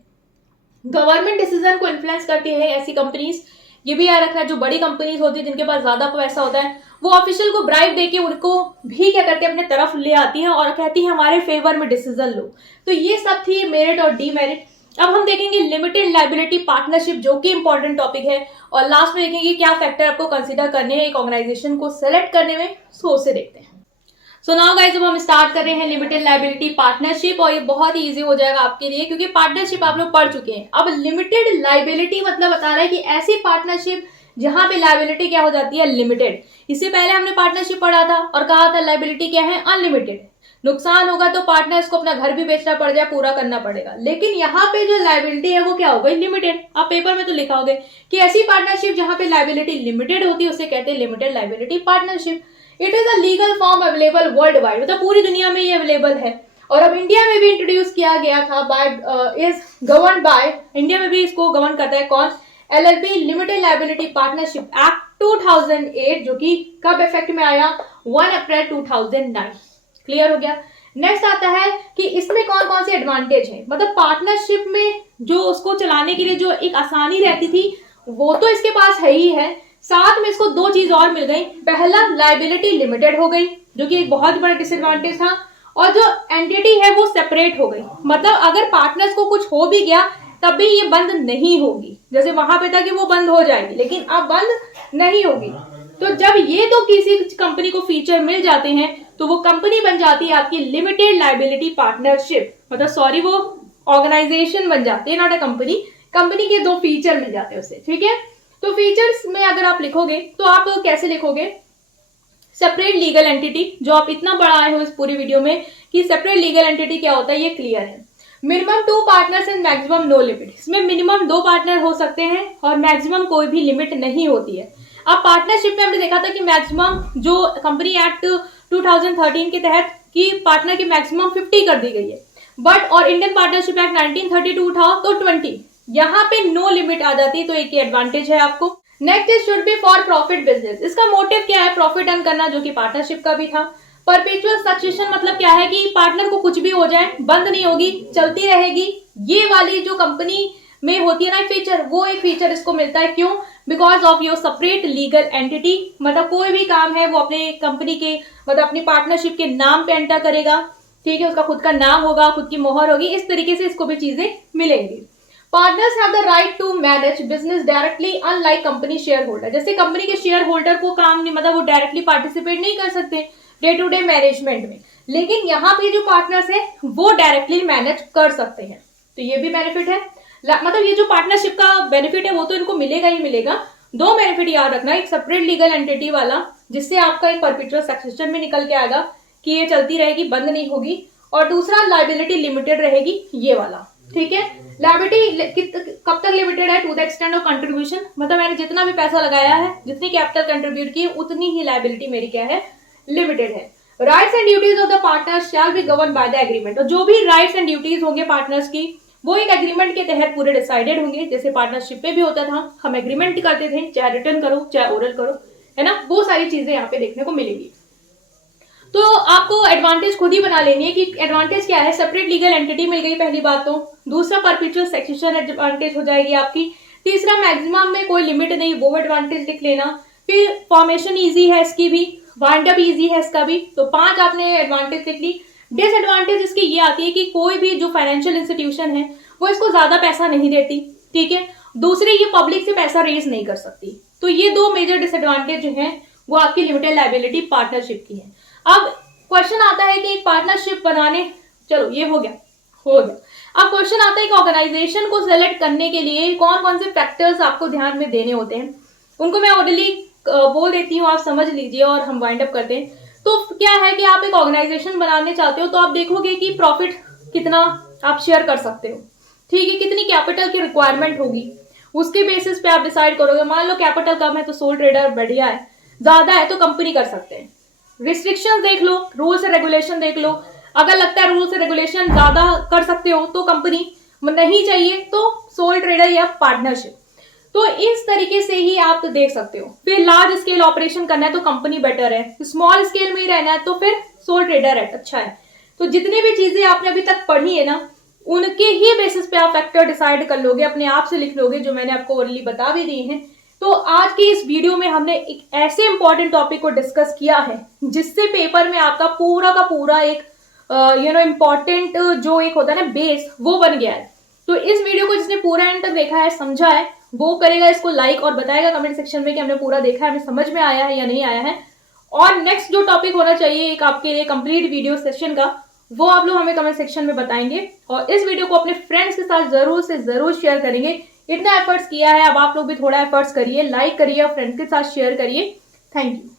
गवर्नमेंट डिसीजन को इन्फ्लुएंस करती है ऐसी कंपनीज। ये भी याद रखना, जो बड़ी कंपनीज होती है जिनके पास ज्यादा पैसा होता है, वो ऑफिशियल को ब्राइब देके उनको भी क्या करते हैं अपने तरफ ले आती हैं और कहती है हमारे फेवर में डिसीजन लो। तो ये सब थी मेरिट और डीमेरिट। अब हम देखेंगे लिमिटेड लायबिलिटी पार्टनरशिप, जो कि इंपॉर्टेंट टॉपिक है, और लास्ट में देखेंगे क्या फैक्टर आपको कंसीडर करने हैं एक ऑर्गेनाइजेशन को सेलेक्ट करने में। सो उसे देखते हैं। सो नाउ गाइस, अब हम स्टार्ट कर रहे हैं लिमिटेड लायबिलिटी पार्टनरशिप, और ये बहुत ही इजी हो जाएगा आपके लिए क्योंकि पार्टनरशिप आप लोग पढ़ चुके हैं। अब लिमिटेड लायबिलिटी मतलब बता रहा है कि ऐसी पार्टनरशिप जहां पे लायबिलिटी क्या हो जाती है, लिमिटेड। इससे पहले हमने पार्टनरशिप पढ़ा था और कहा था लायबिलिटी क्या है, अनलिमिटेड। नुकसान होगा तो पार्टनर्स को अपना घर भी बेचना पड़ जाए, पूरा करना पड़ेगा। लेकिन यहाँ पे जो लायबिलिटी है वो क्या हो गई, लिमिटेड। आप पेपर में तो लिखा होगा कि ऐसी पार्टनरशिप जहां पे लायबिलिटी लिमिटेड होती है उसे कहते हैं limited liability partnership. It is a legal form available world wide, मतलब पूरी दुनिया में ये अवेलेबल है। और अब इंडिया में भी इंट्रोड्यूस किया गया था by is govern by, India में भी इसको गवर्न करता है कौन, LLP limited liability partnership act 2008, जो कि कब इफेक्ट में आया, 1 अप्रैल 2009। क्लियर हो गया। नेक्स्ट आता है कि इसमें कौन कौन से एडवांटेज है, मतलब पार्टनरशिप में जो उसको चलाने के लिए जो एक आसानी रहती थी वो तो इसके पास है ही है, साथ में इसको दो चीज और मिल गई। पहला, लायबिलिटी लिमिटेड हो गई, जो कि एक बहुत बड़ा डिसएडवांटेज था, और जो एंटिटी है वो सेपरेट हो गई। मतलब अगर पार्टनर्स को कुछ हो भी गया तब भी ये बंद नहीं होगी, जैसे वहां पे था कि वो बंद हो जाएगी, लेकिन अब बंद नहीं होगी। तो जब ये तो किसी कंपनी को फीचर मिल जाते हैं तो वो कंपनी बन जाती है आपकी लिमिटेड लायबिलिटी पार्टनरशिप, मतलब सॉरी वो ऑर्गेनाइजेशन बन जाती है, नॉट अ कंपनी। कंपनी के दो फीचर मिल जाते हैं उससे, ठीक है। तो फीचर्स में अगर आप लिखोगे तो आप कैसे लिखोगे, सेपरेट लीगल एंटिटी, जो आप इतना बड़ा आए हो इस पूरी वीडियो में कि सेपरेट लीगल एंटिटी क्या होता है ये क्लियर है। Minimum 2 partners and maximum no limit, इसमें मिनिमम 2 पार्टनर हो सकते हैं और मैक्सिमम कोई भी लिमिट नहीं होती है। अब पार्टनरशिप में हमने देखा था कि मैक्सिमम जो कंपनी एक्ट 2013 के तहत की पार्टनर की मैक्सिमम 50 कर दी गई है, बट और इंडियन पार्टनरशिप एक्ट 1932 था तो 20, यहाँ पे नो लिमिट आ जाती है, तो एक एडवांटेज है आपको। Next is should be for profit business, इसका मोटिव क्या है, प्रॉफिट अर्न करना, जो कि पार्टनरशिप का भी था। परपेचुअल सक्सेशन मतलब क्या है कि पार्टनर को कुछ भी हो जाए बंद नहीं होगी, चलती रहेगी। ये वाली जो कंपनी में होती है ना फीचर, वो एक फीचर इसको मिलता है, क्यों, because of your separate legal entity, मतलब कोई भी काम है वो अपने कंपनी के मतलब अपनी पार्टनरशिप के नाम पे एंटर करेगा, ठीक है, उसका खुद का नाम होगा, खुद की मोहर होगी, इस तरीके से इसको भी चीजें मिलेंगी। Partners have the right to manage business directly unlike company shareholder, जैसे कंपनी के शेयर होल्डर को काम नहीं, मतलब वो डायरेक्टली पार्टिसिपेट नहीं कर सकते डे टू डे मैनेजमेंट में, लेकिन यहाँ पे जो पार्टनर्स है वो डायरेक्टली मैनेज कर सकते हैं, तो ये भी बेनिफिट है। मतलब ये जो पार्टनरशिप का बेनिफिट है वो तो इनको मिलेगा ही मिलेगा। दो बेनिफिट याद रखना, एक सेपरेट लीगल एंटिटी वाला जिससे आपका एक परपेचुअल सक्सेशन में निकल के आएगा कि ये चलती रहेगी, बंद नहीं होगी, और दूसरा लायबिलिटी लिमिटेड रहेगी, ये वाला, ठीक है। लायबिलिटी कब तक लिमिटेड है, to the extent of contribution, मतलब मैंने जितना भी पैसा लगाया है, जितनी कैपिटल कंट्रीब्यूट की, उतनी ही लायबिलिटी मेरी क्या है, लिमिटेड है। Rights and duties of the partners shall be govern by the agreement, और जो भी राइट्स एंड ड्यूटीज होंगे पार्टनर्स की वो एक एग्रीमेंट के तहत पूरे डिसाइडेड होंगे, जैसे पार्टनरशिप में भी होता था, हम एग्रीमेंट करते थे, चाहे रिटर्न करो चाहे ओरल करो, है ना, वो सारी चीजें यहाँ पे देखने को मिलेगी। तो आपको एडवांटेज खुद ही बना लेनी है कि एडवांटेज क्या है, सेपरेट लीगल एंटिटी मिल गई पहली बात तो, दूसरा परपेचुअल सक्सेशन एडवांटेज हो जाएगी आपकी, तीसरा मैक्सिमम में कोई लिमिट नहीं, वो एडवांटेज लिख लेना, फिर फॉर्मेशन इजी है इसकी भी, वाइंड अप इजी है इसका भी, तो 5 आपने एडवांटेज लिख ली। डिसएडवांटेज इसकी ये आती है कि कोई भी जो फाइनेंशियल इंस्टीट्यूशन है वो इसको ज्यादा पैसा नहीं देती, ठीक है, दूसरे ये पब्लिक से पैसा रेज नहीं कर सकती, तो ये दो मेजर डिसएडवांटेज जो हैं वो आपकी लिमिटेड लायबिलिटी पार्टनरशिप की है। अब क्वेश्चन आता है कि एक पार्टनरशिप बनाने, चलो ये हो गया। अब क्वेश्चन आता है कि ऑर्गेनाइजेशन को सेलेक्ट करने के लिए कौन कौन से फैक्टर्स आपको ध्यान में देने होते हैं, उनको मैं ऑर्डरली बोल देती हूँ, आप समझ लीजिए और हम वाइंड अप करते हैं। तो क्या है कि आप एक ऑर्गेनाइजेशन बनाने चाहते हो तो आप देखोगे कि प्रॉफिट कितना आप शेयर कर सकते हो, ठीक है, कितनी कैपिटल की रिक्वायरमेंट होगी, उसके बेसिस पे आप डिसाइड करोगे। मान लो कैपिटल कम है तो सोल ट्रेडर बढ़िया है, ज्यादा है तो कंपनी कर सकते हैं। रिस्ट्रिक्शंस देख लो, रूल्स एंड रेगुलेशन देख लो, अगर लगता है रूल्स एंड रेगुलेशन ज्यादा कर सकते हो तो कंपनी, नहीं चाहिए तो सोल ट्रेडर या पार्टनरशिप। तो इस तरीके से ही आप देख सकते हो। फिर लार्ज स्केल ऑपरेशन करना है तो कंपनी बेटर है, स्मॉल स्केल में ही रहना है तो फिर सोल ट्रेडर है अच्छा है। तो जितनी भी चीजें आपने अभी तक पढ़ी है ना, उनके ही बेसिस पे आप फैक्टर डिसाइड कर लोगे, अपने आप से लिख लोगे, जो मैंने आपको ऑलरेडी बता भी दिए हैं। तो आज की इस वीडियो में हमने एक ऐसे इंपॉर्टेंट टॉपिक को डिस्कस किया है जिससे पेपर में आपका पूरा का पूरा एक इंपॉर्टेंट जो एक होता है ना बेस, वो बन गया है। तो इस वीडियो को जिसने पूरा एंड तक देखा है, समझा है, वो करेगा इसको लाइक और बताएगा कमेंट सेक्शन में कि हमने पूरा देखा है, हमें समझ में आया है या नहीं आया है। और नेक्स्ट जो टॉपिक होना चाहिए एक आपके लिए कंप्लीट वीडियो सेशन का, वो आप लोग हमें कमेंट सेक्शन में बताएंगे। और इस वीडियो को अपने फ्रेंड्स के साथ जरूर से जरूर शेयर करेंगे। इतना एफर्ट्स किया है, अब आप लोग भी थोड़ा एफर्ट्स करिए, लाइक करिए और फ्रेंड्स के साथ शेयर करिए। Thank you.